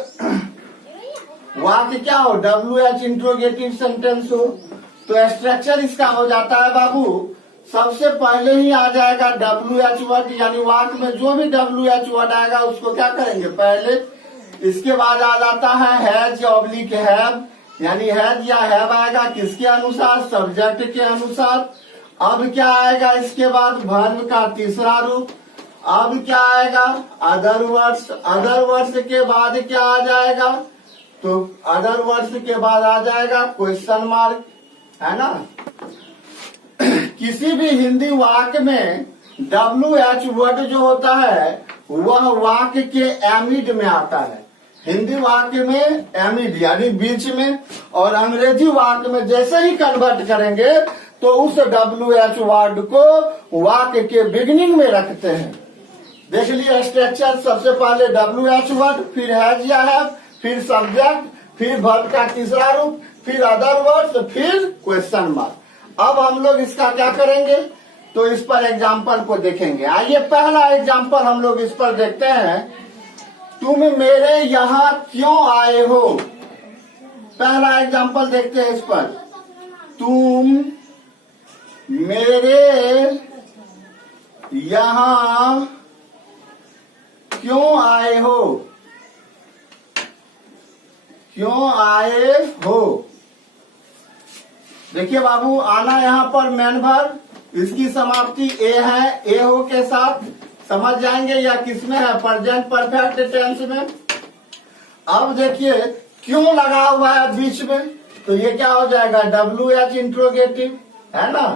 वाक्य क्या हो, WH इंट्रोगेटिव सेंटेंस हो, तो स्ट्रक्चर इसका हो जाता है बाबू, सबसे पहले ही आ जाएगा WH वर्ड, यानी वाक्य में जो भी WH वर्ड आएगा उसको क्या करेंगे पहले, इसके बाद आ जाता है हैज ऑब्लिक हैव, यानी हैज या हैव आएगा किसके अनुसार, सब्जेक्ट के अनुसार। अब क्या आएगा इसके बाद, वर्ब का तीसरा रूप। अब क्या आएगा, अदर वर्ड्स। अदर वर्ड्स के बाद क्या आ जाएगा, तो अदर वर्ड्स के बाद आ जाएगा क्वेश्चन मार्क, है ना। किसी भी हिंदी वाक्य में WH वर्ड जो होता है वह वाक्य के एमिड में आता है। हिंदी वाक्य में एमिड यानी बीच में, और अंग्रेजी वाक्य में जैसे ही कन्वर्ट करेंगे तो उस WH वर्ड को वाक्य के बिगिनिंग में रखते हैं। देख लिए स्ट्रक्चर, सबसे पहले WH वर्ड, फिर हैज या हैव, फिर सब्जेक्ट, फिर वर्ब का तीसरा रूप, फिर अदर वर्ड्स, फिर क्वेश्चन मार्क। अब हम लोग इसका क्या करेंगे, तो इस पर एग्जाम्पल को देखेंगे। आइए पहला एग्जाम्पल हम लोग इस पर देखते हैं, तुम मेरे यहाँ क्यों आए हो। पहला एग्जाम्पल देखते हैं इस पर, तुम मेरे यहाँ क्यों आए हो, क्यों आए हो। देखिए बाबू, आना यहाँ पर मैन वर्ब, इसकी समाप्ति ए है, ए हो के साथ समझ जाएंगे या किसमें है, प्रेजेंट परफेक्ट टेंस में। अब देखिए क्यों लगा हुआ है बीच में, तो ये क्या हो जाएगा, WH इंट्रोगेटिव, है ना।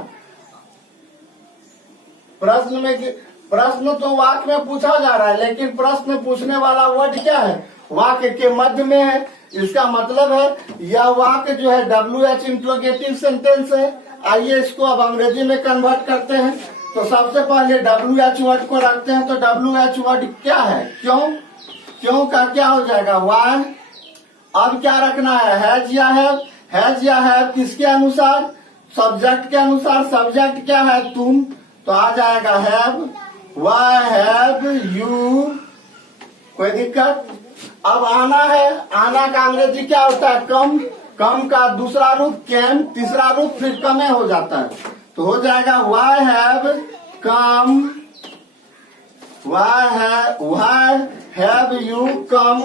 प्रश्न में, प्रश्न तो वाक्य में पूछा जा रहा है, लेकिन प्रश्न पूछने वाला वर्ड क्या है, वाक्य के मध्य में है, इसका मतलब है यह वाक्य जो है WH इंट्रोगेटिव सेंटेंस है। आइए इसको अब अंग्रेजी में कन्वर्ट करते हैं। तो सबसे पहले WH वर्ड को रखते हैं। तो WH वर्ड क्या है? क्यों। क्यों का क्या हो जाएगा? वाई। अब क्या रखना है? हैज या हैव। हैज या हैव किसके अनुसार? सब्जेक्ट के अनुसार। सब्जेक्ट क्या है? तुम। तो आ जाएगा हैव। Why have you. कोई दिक्कत? अब आना है। आना का अंग्रेजी क्या होता है? कम। कम का दूसरा रूप कैम, तीसरा रूप फिर कमे हो जाता है। तो हो जाएगा why have come. Why have you come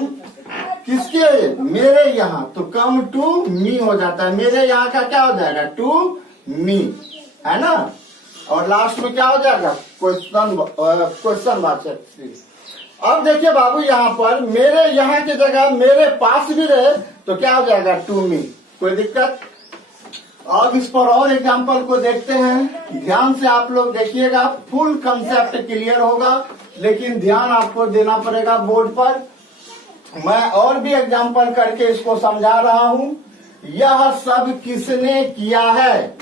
किसके? मेरे यहाँ। तो कम टू मी हो जाता है। मेरे यहाँ का क्या हो जाएगा? टू मी, है ना। और लास्ट में क्या हो जाएगा? क्वेश्चन वाचक। अब देखिए बाबू, यहाँ पर मेरे यहाँ की जगह मेरे पास भी रहे तो क्या हो जाएगा? To me. कोई दिक्कत? अब इस पर और एग्जांपल को देखते हैं। ध्यान से आप लोग देखिएगा, फुल कंसेप्ट क्लियर होगा, लेकिन ध्यान आपको देना पड़ेगा बोर्ड पर। मैं और भी एग्जांपल करके इसको समझा रहा हूं। यह सब किसने किया है?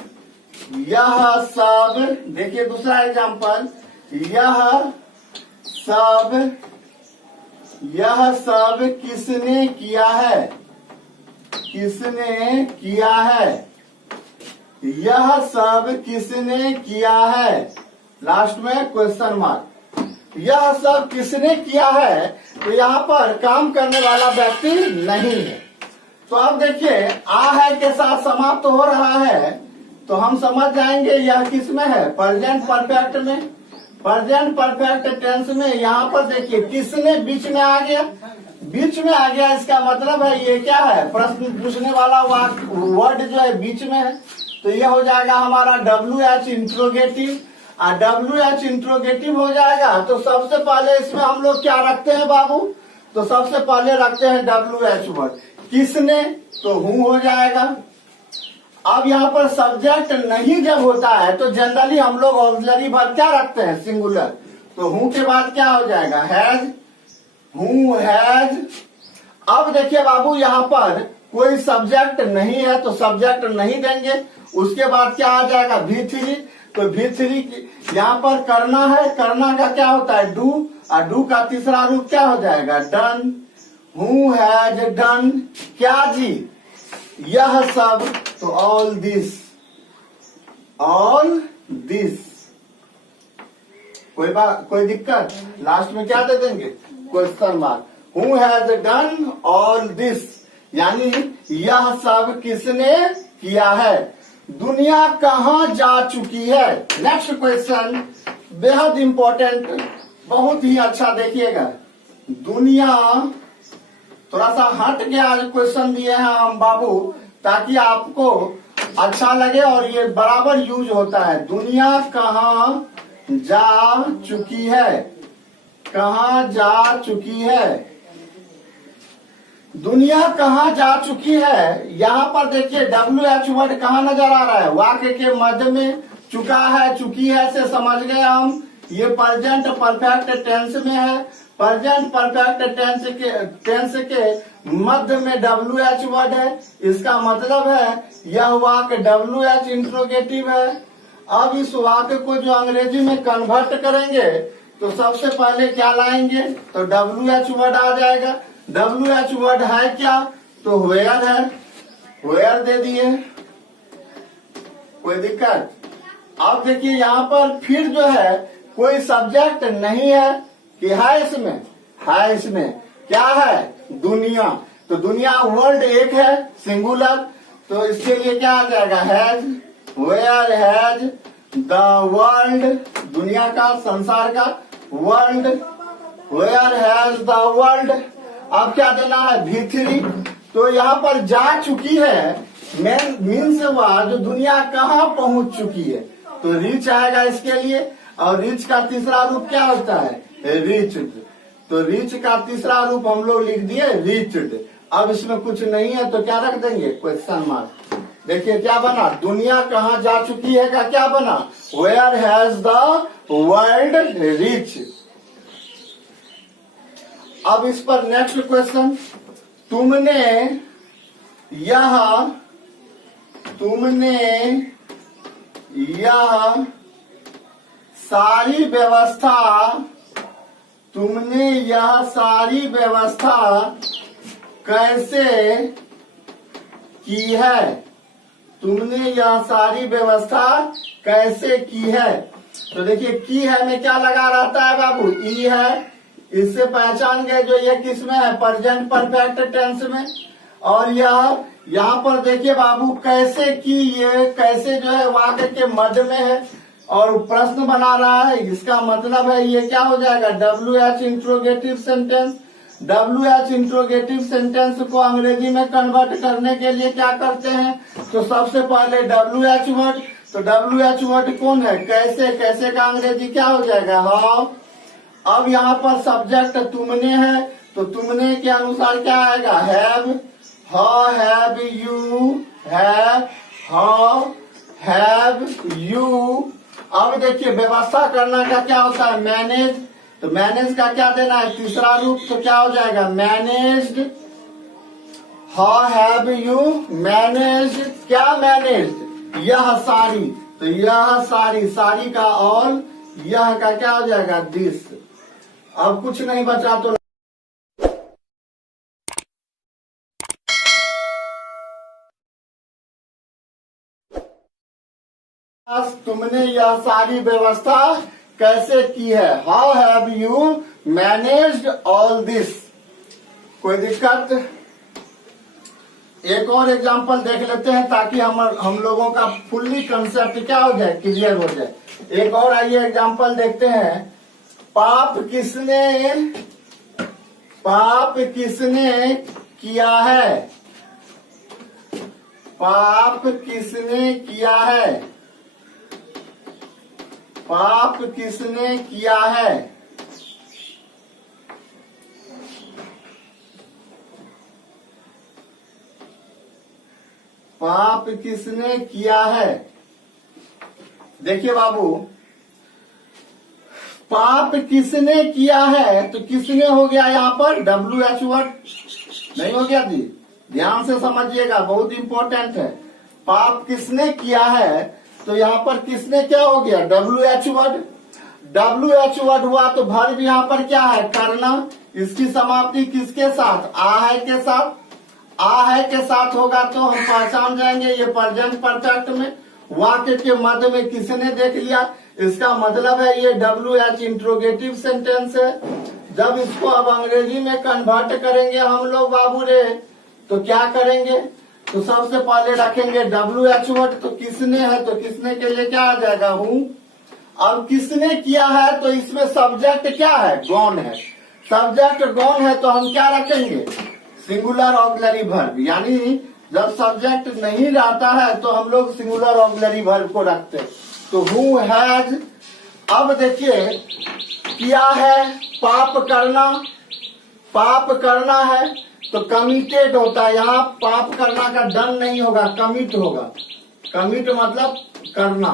यह सब, देखिए दूसरा एग्जांपल, यह सब किसने किया है? किसने किया है? यह सब किसने किया है? लास्ट में क्वेश्चन मार्क। यह सब किसने किया है? तो यहाँ पर काम करने वाला व्यक्ति नहीं है। तो अब देखिए, आ है के साथ समाप्त हो रहा है, तो हम समझ जाएंगे यह किस में है? प्रेजेंट परफेक्ट में। प्रेजेंट परफेक्ट टेंस में यहाँ पर देखिए किसने बीच में आ गया। बीच में आ गया, इसका मतलब है ये क्या है? प्रश्न पूछने वाला वर्ड जो है बीच में है। तो ये हो जाएगा हमारा WH इंट्रोगेटिव। WH इंट्रोगेटिव हो जाएगा तो सबसे पहले इसमें हम लोग क्या रखते हैं बाबू? तो सबसे पहले रखते हैं WH वर्ड। किसने? तो हूँ हो जाएगा। अब यहाँ पर सब्जेक्ट नहीं जब होता है तो जनरली हम लोग ऑक्सिलरी वर्ब क्या रखते हैं? सिंगुलर। तो हूँ के बाद क्या हो जाएगा? हैज। हूँ हैज। अब देखिए बाबू, यहाँ पर कोई सब्जेक्ट नहीं है तो सब्जेक्ट नहीं देंगे। उसके बाद क्या आ जाएगा? V3। तो V3 यहाँ पर करना है। करना का क्या होता है? डू। और डू का तीसरा रूप क्या हो जाएगा? डन। हु हैज डन क्या जी? यह सब। तो ऑल दिस। All this. कोई दिक्कत? लास्ट में क्या दे देंगे? Question mark. Who has done all this, यानी यह सब किसने किया है? दुनिया कहाँ जा चुकी है? नेक्स्ट क्वेश्चन बेहद इंपॉर्टेंट, बहुत ही अच्छा देखिएगा। दुनिया, थोड़ा सा हट के आज क्वेश्चन दिए हैं हम बाबू, ताकि आपको अच्छा लगे और ये बराबर यूज होता है। दुनिया कहाँ जा चुकी है? कहाँ जा चुकी है? दुनिया कहाँ जा चुकी है? यहाँ पर देखिए WH वर्ड कहाँ नजर आ रहा है? वाक्य के मध्य में। चुका है, चुकी है से समझ गए हम। ये प्रेजेंट परफेक्ट टेंस में है। प्रेजेंट परफेक्ट टेंस के मध्य में WH वर्ड है। इसका मतलब है यह वाक्य WH इंट्रोगेटिव है। अब इस वाक्य को जो अंग्रेजी में कन्वर्ट करेंगे तो सबसे पहले क्या लाएंगे? तो WH वर्ड आ जाएगा। WH वर्ड है क्या? तो वेयर है। वेयर दे दिए। कोई दिक्कत? अब देखिए यहाँ पर फिर जो है कोई सब्जेक्ट नहीं है कि है इसमें? है इसमें। क्या है? दुनिया। तो दुनिया वर्ल्ड एक है, सिंगुलर। तो इसके लिए क्या आ जाएगा? Has. Where has the world, दुनिया का, संसार का, world. Where has the world. अब क्या देना है? V3। तो यहाँ पर जा चुकी है मीन्स हुआ जो दुनिया कहाँ पहुंच चुकी है। तो रीच आएगा इसके लिए। और रीच का तीसरा रूप क्या होता है? रीच्ड। तो रीच का तीसरा रूप हम लोग लिख दिए रीच्ड। अब इसमें कुछ नहीं है तो क्या रख देंगे? Question mark. देखिए क्या बना? दुनिया कहाँ जा चुकी है का क्या बना? Where has the world reach. अब इस पर नेक्स्ट क्वेश्चन, तुमने यह सारी व्यवस्था कैसे की है? तुमने यह सारी व्यवस्था कैसे की है? तो देखिए की है में क्या लगा रहता है बाबू? ई है। इससे पहचान गए जो ये किस में है? प्रेजेंट परफेक्ट टेंस में। और यह यहाँ पर देखिए बाबू कैसे की, ये कैसे जो है वाक्य के मध्य में है और प्रश्न बना रहा है। इसका मतलब है ये क्या हो जाएगा? WH interrogative sentence. WH interrogative sentence को अंग्रेजी में कन्वर्ट करने के लिए क्या करते हैं? तो सबसे पहले WH वर्ड। तो WH वर्ड कौन है? कैसे। कैसे का अंग्रेजी क्या हो जाएगा? हाउ। अब यहाँ पर सब्जेक्ट तुमने है, तो तुमने के अनुसार क्या आएगा? Have. How have you, how have you. अब देखिए व्यवस्था करना का क्या होता है? मैनेज। तो मैनेज का क्या देना है? तीसरा रूप। तो क्या हो जाएगा? Managed. How have you managed. क्या मैनेज्ड? यह सारी। तो यह सारी का ऑल, यह का क्या हो जाएगा? दिस। अब कुछ नहीं बचा तो तुमने यह सारी व्यवस्था कैसे की है? How have you managed all this. कोई दिक्कत? एक और एग्जांपल देख लेते हैं ताकि हम लोगों का फुल्ली कंसेप्ट क्या हो जाए? क्लियर हो जाए। एक और आइए एग्जांपल देखते हैं। पाप किसने किया है? पाप किसने किया है? पाप किसने किया है? पाप किसने किया है? देखिए बाबू, पाप किसने किया है तो किसने हो गया यहाँ पर? WH वर्ड नहीं हो गया जी? ध्यान से समझिएगा, बहुत इंपॉर्टेंट है। पाप किसने किया है तो यहाँ पर किसने क्या हो गया? WH word. WH वर्ड हुआ तो वर्ब यहाँ पर क्या है? करना। इसकी समाप्ति किसके साथ? आ है के साथ। आ है के साथ होगा तो हम पहचान जाएंगे ये प्रेजेंट परफेक्ट में। वाक्य के मध्य में किसने देख लिया, इसका मतलब है ये WH इंट्रोगेटिव सेंटेंस है। जब इसको अब अंग्रेजी में कन्वर्ट करेंगे हम लोग बाबू रे, तो क्या करेंगे? तो सबसे पहले रखेंगे WH वर्ड। तो किसने है तो किसने के लिए क्या आ जाएगा? हूँ। अब किसने किया है तो इसमें सब्जेक्ट क्या है? गॉन है। सब्जेक्ट गॉन है तो हम क्या रखेंगे? Singular auxiliary verb. यानी जब सब्जेक्ट नहीं रहता है तो हम लोग सिंगुलर ऑक्सिलरी वर्ब को रखते हैं। तो हु हैज। अब देखिए किया है, पाप करना है तो कमिटेड होता है। यहाँ पाप करना का डन नहीं होगा, कमिट होगा। कमिट मतलब करना।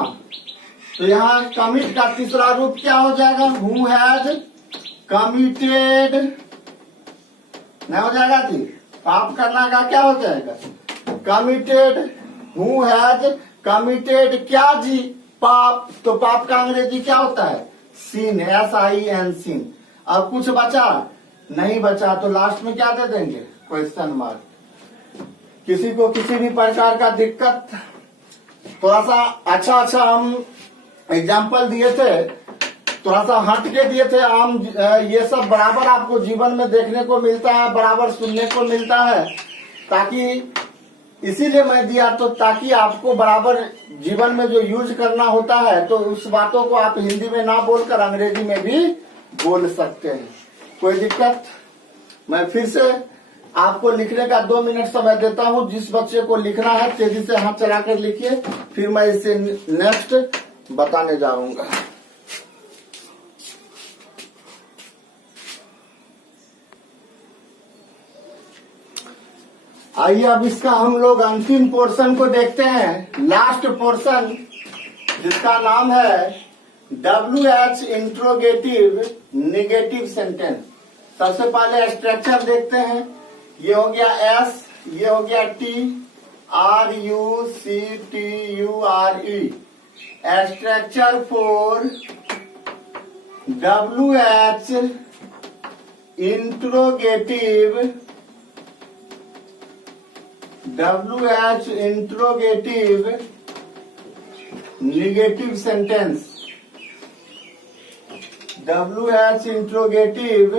तो यहाँ कमिट का तीसरा रूप क्या हो जाएगा? Who has committed. नहीं हो जाएगा जी? पाप करना का क्या हो जाएगा? कमिटेड। हु हैज कमिटेड क्या जी? पाप। तो पाप का अंग्रेजी क्या होता है? सीन। SIN seen. अब कुछ बचा? नहीं बचा तो लास्ट में क्या दे देंगे? Question mark. किसी को किसी भी प्रकार का दिक्कत? थोड़ा सा अच्छा हम एग्जाम्पल दिए थे, थोड़ा सा हट के दिए थे। आम ये सब बराबर आपको जीवन में देखने को मिलता है, बराबर सुनने को मिलता है। ताकि इसीलिए मैं दिया तो ताकि आपको बराबर जीवन में जो यूज करना होता है तो उस बातों को आप हिंदी में ना बोलकर अंग्रेजी में भी बोल सकते हैं। कोई दिक्कत? मैं फिर से आपको लिखने का 2 मिनट समय देता हूं। जिस बच्चे को लिखना है तेजी से हाथ चलाकर लिखिए, फिर मैं इसे नेक्स्ट बताने जाऊंगा। आइए अब इसका हम लोग अंतिम पोर्शन को देखते हैं। लास्ट पोर्शन जिसका नाम है WH इंट्रोगेटिव नेगेटिव सेंटेंस। सबसे पहले स्ट्रक्चर देखते हैं। ये हो गया एस, ये हो गया T, RUCTURE, structure for WH interrogative, negative sentence, WH interrogative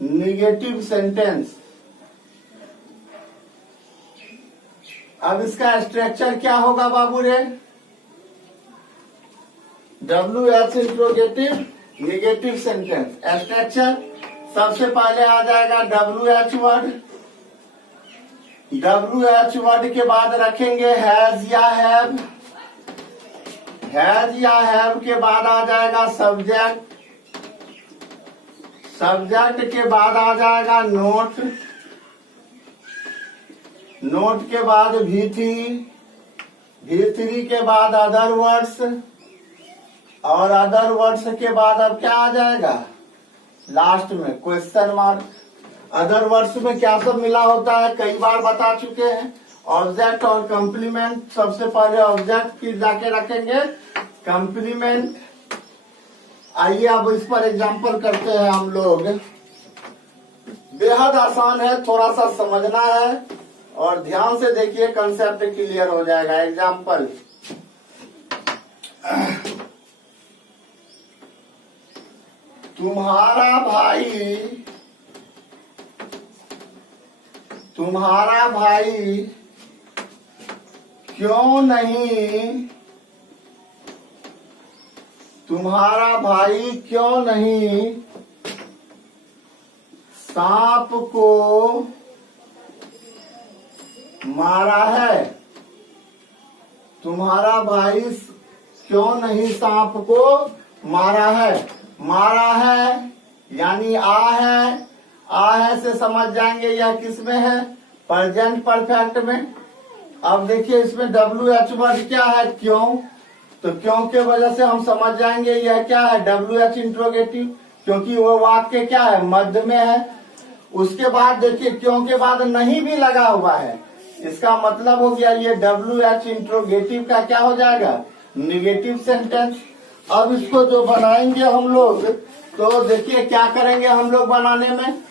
negative sentence. अब इसका स्ट्रक्चर क्या होगा बाबू रे? WH interrogative negative sentence structure, सबसे पहले आ जाएगा WH वर्ड, WH वर्ड के बाद रखेंगे हैज या हैव, हैज या हैव के बाद आ जाएगा सब्जेक्ट, सब्जेक्ट के बाद आ जाएगा नोट, नोट के बाद V3, V3 के बाद अदर वर्ड्स, और अदर वर्ड्स के बाद अब क्या आ जाएगा लास्ट में क्वेश्चन मार्क। अदर वर्ड्स में क्या सब मिला होता है कई बार बता चुके हैं, ऑब्जेक्ट और कंप्लीमेंट। सबसे पहले ऑब्जेक्ट फिर जाके रखेंगे कंप्लीमेंट। आइए अब इस पर एग्जांपल करते हैं हम लोग। बेहद आसान है, थोड़ा सा समझना है और ध्यान से देखिए, कंसेप्ट क्लियर हो जाएगा। एग्जांपल, तुम्हारा भाई क्यों नहीं सांप को मारा है? तुम्हारा भाई क्यों नहीं सांप को मारा है? मारा है यानी आ है से समझ जाएंगे यह किस में है, प्रेजेंट परफेक्ट में। अब देखिए इसमें WH वर्ड क्या है, क्यों, तो क्यों के वजह से हम समझ जाएंगे यह क्या है, WH इंट्रोगेटिव, क्योंकि वो वाक्य क्या है, मध्य में है। उसके बाद देखिए क्यों के बाद नहीं भी लगा हुआ है, इसका मतलब हो गया ये WH इंट्रोगेटिव का क्या हो जाएगा, नेगेटिव सेंटेंस। अब इसको जो बनाएंगे हम लोग, तो देखिए क्या करेंगे हम लोग बनाने में।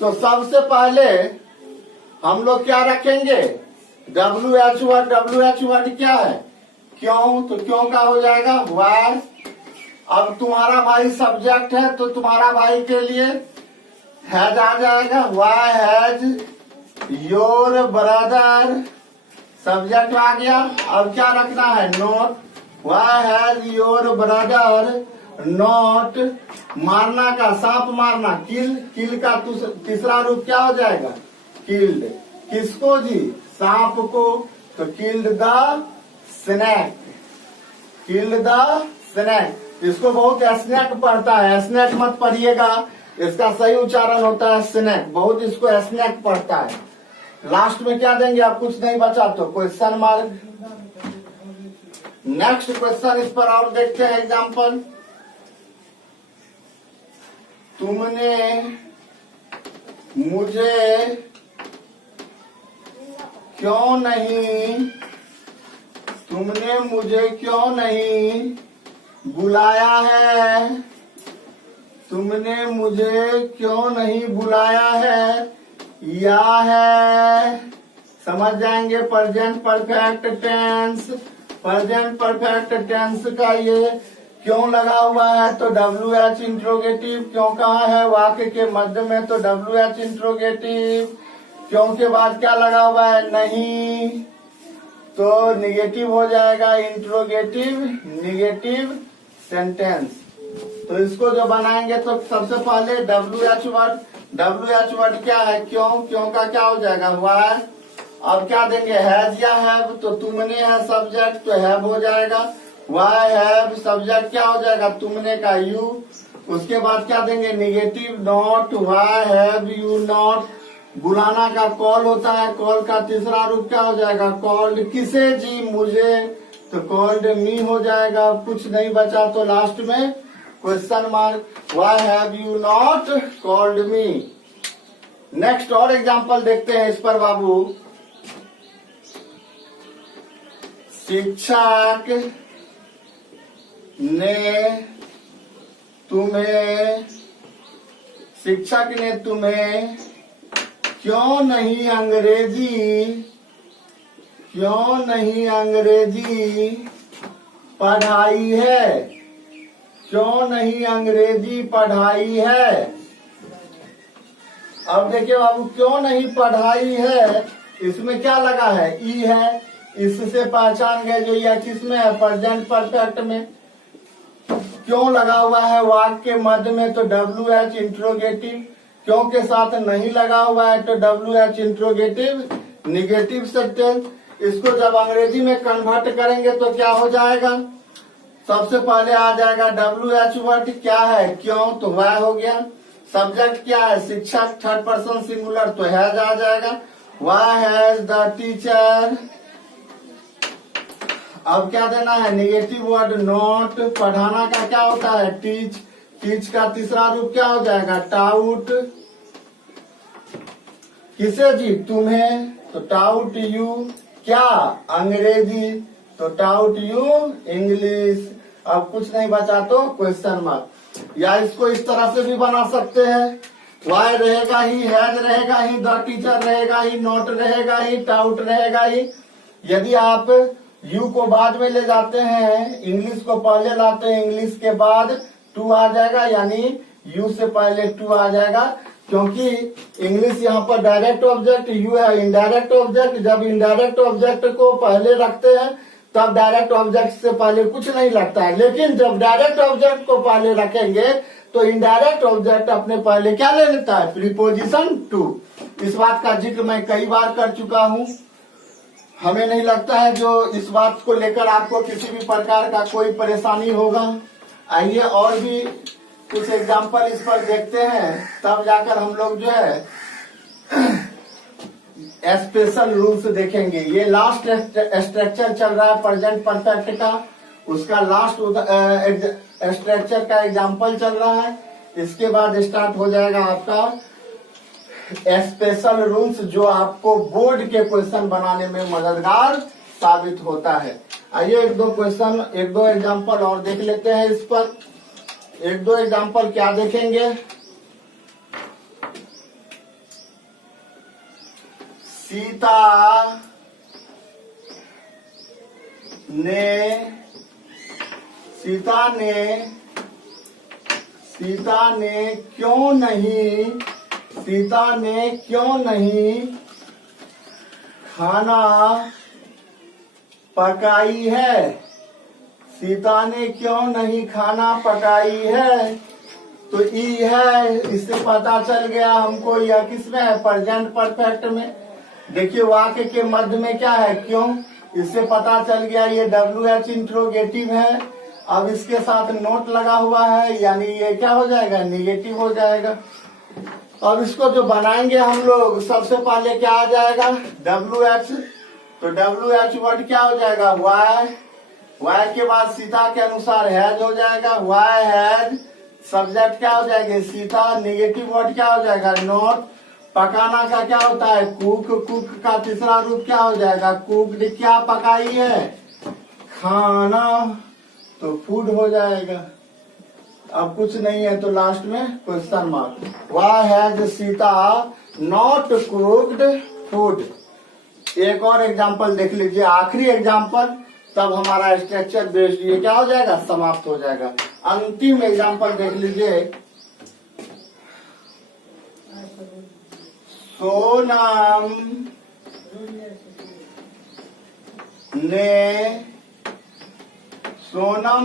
तो सबसे पहले हम लोग क्या रखेंगे, WH वर्ड क्या है, क्यों, तो क्यों का हो जाएगा वाई। अब तुम्हारा भाई सब्जेक्ट है, तो तुम्हारा भाई के लिए हैज आ जाएगा, why has your brother, subject आ गया। अब क्या रखना है, not, why has your brother not, मारना का, सांप मारना, किल का तीसरा रूप क्या हो जाएगा, किल्ड। किसको जी, सांप को, तो killed the snake, killed the snake. इसको बहुत स्नैक पढ़ता है, स्नैक मत पढ़िएगा, इसका सही उच्चारण होता है स्नैक, बहुत इसको स्नैक पढ़ता है। लास्ट में क्या देंगे, आप कुछ नहीं बचा तो क्वेश्चन मार्क। नेक्स्ट क्वेश्चन इस पर और देखते हैं एग्जाम्पल। तुमने मुझे क्यों नहीं बुलाया है, तुमने मुझे क्यों नहीं बुलाया है, या है, समझ जाएंगे present perfect tense. Present perfect tense का ये क्यों लगा हुआ है, तो WH इंट्रोगेटिव। क्यों कहाँ है, वाक्य के मध्य में, तो WH इंट्रोगेटिव। क्यों के बाद क्या लगा हुआ है, नहीं, तो निगेटिव हो जाएगा, इंट्रोगेटिव नेगेटिव सेंटेंस। तो इसको जो बनाएंगे तो सबसे पहले WH वर्ड क्या है, क्यों का क्या हो जाएगा, वाई। अब क्या देंगे, हैज या हैव, तो तुमने है सब्जेक्ट, तो हैव हो जाएगा, वाई हैव, सब्जेक्ट क्या हो जाएगा, तुमने का यू। उसके बाद क्या देंगे, negative not, why have you not. बुलाना का कॉल होता है, कॉल का तीसरा रूप क्या हो जाएगा, कॉल्ड। किसे जी, मुझे, तो कॉल्ड मी हो जाएगा। कुछ नहीं बचा तो लास्ट में question mark, why have you not called me. Next और एग्जांपल देखते हैं इस पर बाबू। शिक्षक ने तुम्हें क्यों नहीं अंग्रेजी पढ़ाई है? क्यों नहीं अंग्रेजी पढ़ाई है? अब देखिए बाबू, क्यों नहीं पढ़ाई है, इसमें क्या लगा है? ई है। इससे पहचान गए जो यह किसमें है? प्रेजेंट परफेक्ट में। क्यों लगा हुआ है वाक्य के मध्य में? तो WH इंट्रोगेटिव। क्यों के साथ नहीं लगा हुआ है तो WH इंट्रोगेटिव निगेटिव सेंटेंस। इसको जब अंग्रेजी में कन्वर्ट करेंगे तो क्या हो जाएगा? सबसे पहले आ जाएगा WH वर्ड, क्या है? क्यों, तो वह हो गया। सब्जेक्ट क्या है? शिक्षक, थर्ड पर्सन सिंगुलर, तो हैज आ जाएगा। Why has the teacher. अब क्या देना है? Negative word not. पढ़ाना का क्या होता है? टीच। टीच का तीसरा रूप क्या हो जाएगा? टाउट। किसे जी? तुम्हें, तो टाउट यू। क्या? अंग्रेजी, तो टाउट यू इंग्लिश। अब कुछ नहीं बचा तो क्वेश्चन मार्क। या इसको इस तरह से भी बना सकते हैं। वाई रहेगा ही, हैज रहेगा ही, द टीचर रहेगा ही, नॉट रहेगा ही, टाउट रहेगा ही। यदि आप यू को बाद में ले जाते हैं, इंग्लिश को पहले लाते हैं, इंग्लिश के बाद टू आ जाएगा, यानी यू से पहले टू आ जाएगा, क्योंकि इंग्लिश यहाँ पर डायरेक्ट ऑब्जेक्ट, यू है इनडायरेक्ट ऑब्जेक्ट। जब इनडायरेक्ट ऑब्जेक्ट को पहले रखते हैं तब डायरेक्ट ऑब्जेक्ट से पहले कुछ नहीं लगता है, लेकिन जब डायरेक्ट ऑब्जेक्ट को पहले रखेंगे तो इनडायरेक्ट ऑब्जेक्ट अपने पहले क्या ले लेता है? Preposition to. इस बात का जिक्र मैं कई बार कर चुका हूँ। हमें नहीं लगता है जो इस बात को लेकर आपको किसी भी प्रकार का कोई परेशानी होगा। आइए और भी कुछ एग्जाम्पल इस पर देखते हैं, तब जाकर हम लोग जो है स्पेशल रूल्स देखेंगे। ये लास्ट स्ट्रक्चर चल रहा है प्रेजेंट परफेक्ट का, उसका लास्ट स्ट्रक्चर का एग्जाम्पल चल रहा है। इसके बाद स्टार्ट हो जाएगा आपका स्पेशल रूल्स, जो आपको बोर्ड के क्वेश्चन बनाने में मददगार साबित होता है। आइए एक दो एग्जाम्पल और देख लेते हैं इस पर। एक दो एग्जाम्पल क्या देखेंगे? सीता ने क्यों नहीं खाना पकाई है? सीता ने क्यों नहीं खाना पकाई है? तो ई है, इससे पता चल गया हमको यह किसमें है? प्रेजेंट परफेक्ट में। देखिए वाक्य के मध्य में क्या है? क्यों। इससे पता चल गया ये WH इंट्रोगेटिव है। अब इसके साथ नोट लगा हुआ है, यानी ये क्या हो जाएगा? निगेटिव हो जाएगा। अब इसको जो बनाएंगे हम लोग, सबसे पहले क्या आ जाएगा? WH। तो WH वर्ड क्या हो जाएगा? वाई। वाई के बाद सीता के अनुसार हैज हो जाएगा। Why has. सब्जेक्ट क्या हो जाएगा? सीता। निगेटिव वर्ड क्या हो जाएगा? नॉट। पकाना का क्या होता है? कुक। कुक का तीसरा रूप क्या हो जाएगा? कुकड। क्या पकाई है? खाना, तो फूड हो जाएगा। अब कुछ नहीं है तो लास्ट में question mark. Why has Sita not cooked food. एक और एग्जाम्पल देख लीजिए, आखिरी एग्जाम्पल, तब हमारा स्ट्रक्चर बेस्ड ये क्या हो जाएगा? समाप्त हो जाएगा। अंतिम एग्जाम्पल देख लीजिए। सोनम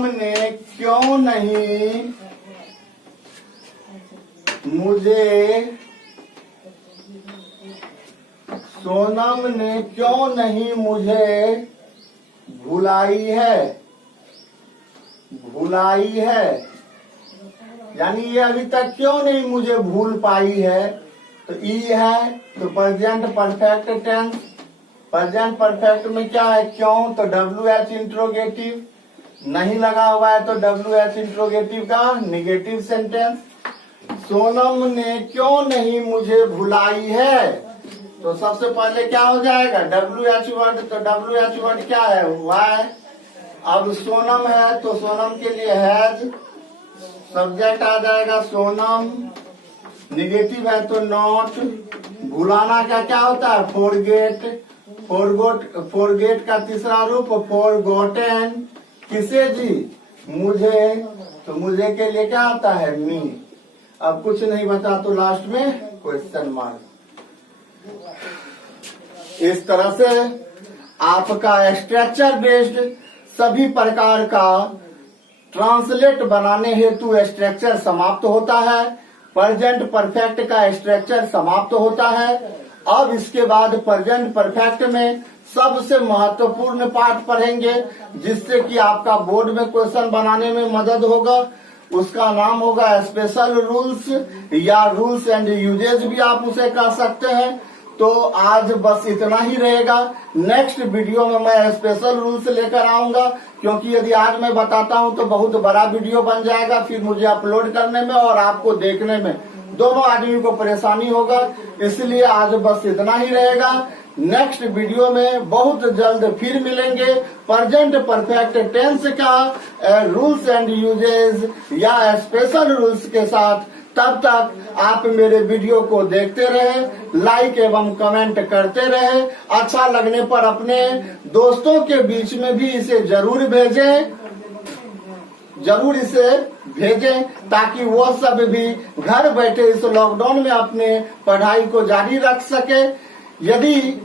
ने क्यों नहीं मुझे भुलाई है, यानी ये अभी तक क्यों नहीं मुझे भूल पाई है? तो ई है, तो present perfect tense. Present perfect में क्या है? क्यों, तो WH इंट्रोगेटिव। नहीं लगा हुआ है तो WH इंट्रोगेटिव का निगेटिव सेंटेंस। सोनम ने क्यों नहीं मुझे भुलाई है। तो सबसे पहले क्या हो जाएगा, WH वर्ड। तो WH वर्ड क्या है, वाई। अब सोनम है तो सोनम के लिए हैज, सब्जेक्ट आ जाएगा सोनम। निगेटिव है तो नॉट। भुलाना का क्या होता है, फॉरगेट। फॉरगेट का तीसरा रूप फॉरगॉटन। किसे जी, मुझे। तो मुझे के लिए क्या आता है, मी। अब कुछ नहीं बचा तो लास्ट में क्वेश्चन मार्क। इस तरह से आपका स्ट्रक्चर बेस्ड सभी प्रकार का ट्रांसलेट बनाने हेतु स्ट्रक्चर समाप्त होता है। प्रेजेंट परफेक्ट का स्ट्रक्चर समाप्त होता है। अब इसके बाद प्रेजेंट परफेक्ट में सबसे महत्वपूर्ण पार्ट पढ़ेंगे, जिससे कि आपका बोर्ड में क्वेश्चन बनाने में मदद होगा। उसका नाम होगा स्पेशल रूल्स, या रूल्स एंड यूजेज भी आप उसे कह सकते हैं। तो आज बस इतना ही रहेगा। नेक्स्ट वीडियो में मैं स्पेशल रूल्स लेकर आऊंगा, क्योंकि यदि आज मैं बताता हूं तो बहुत बड़ा वीडियो बन जाएगा, फिर मुझे अपलोड करने में और आपको देखने में दोनों आदमी को परेशानी होगा। इसलिए आज बस इतना ही रहेगा। नेक्स्ट वीडियो में बहुत जल्द फिर मिलेंगे प्रेजेंट परफेक्ट टेंस का रूल्स एंड यूजेज या स्पेशल रूल्स के साथ। तब तक आप मेरे वीडियो को देखते रहे, लाइक एवं कमेंट करते रहे। अच्छा लगने पर अपने दोस्तों के बीच में भी इसे जरूर भेजें, ताकि वो सब भी घर बैठे इस लॉकडाउन में अपने पढ़ाई को जारी रख सके। यदि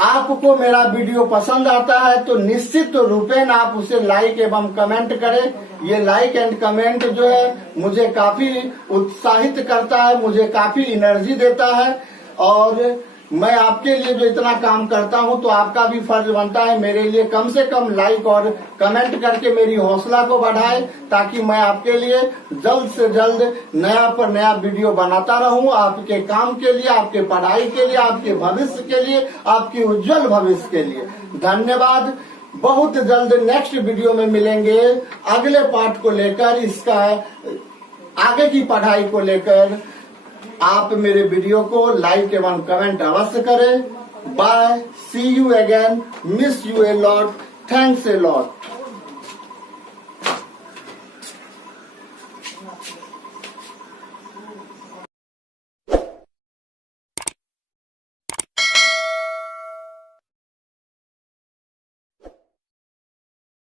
आपको मेरा वीडियो पसंद आता है तो निश्चित रूपेण आप उसे लाइक एवं कमेंट करें। ये लाइक एंड कमेंट जो है मुझे काफी उत्साहित करता है, मुझे काफी एनर्जी देता है। और मैं आपके लिए जो इतना काम करता हूं तो आपका भी फर्ज बनता है मेरे लिए कम से कम लाइक और कमेंट करके मेरी हौसला को बढ़ाए, ताकि मैं आपके लिए जल्द से जल्द नया पर नया वीडियो बनाता रहूं, आपके काम के लिए, आपके पढ़ाई के लिए, आपके भविष्य के लिए, आपके उज्जवल भविष्य के लिए। धन्यवाद। बहुत जल्द नेक्स्ट वीडियो में मिलेंगे अगले पार्ट को लेकर, इसका आगे की पढ़ाई को लेकर। आप मेरे वीडियो को लाइक एवं कमेंट अवश्य करें। Bye, see you again, miss you a lot, thanks a lot.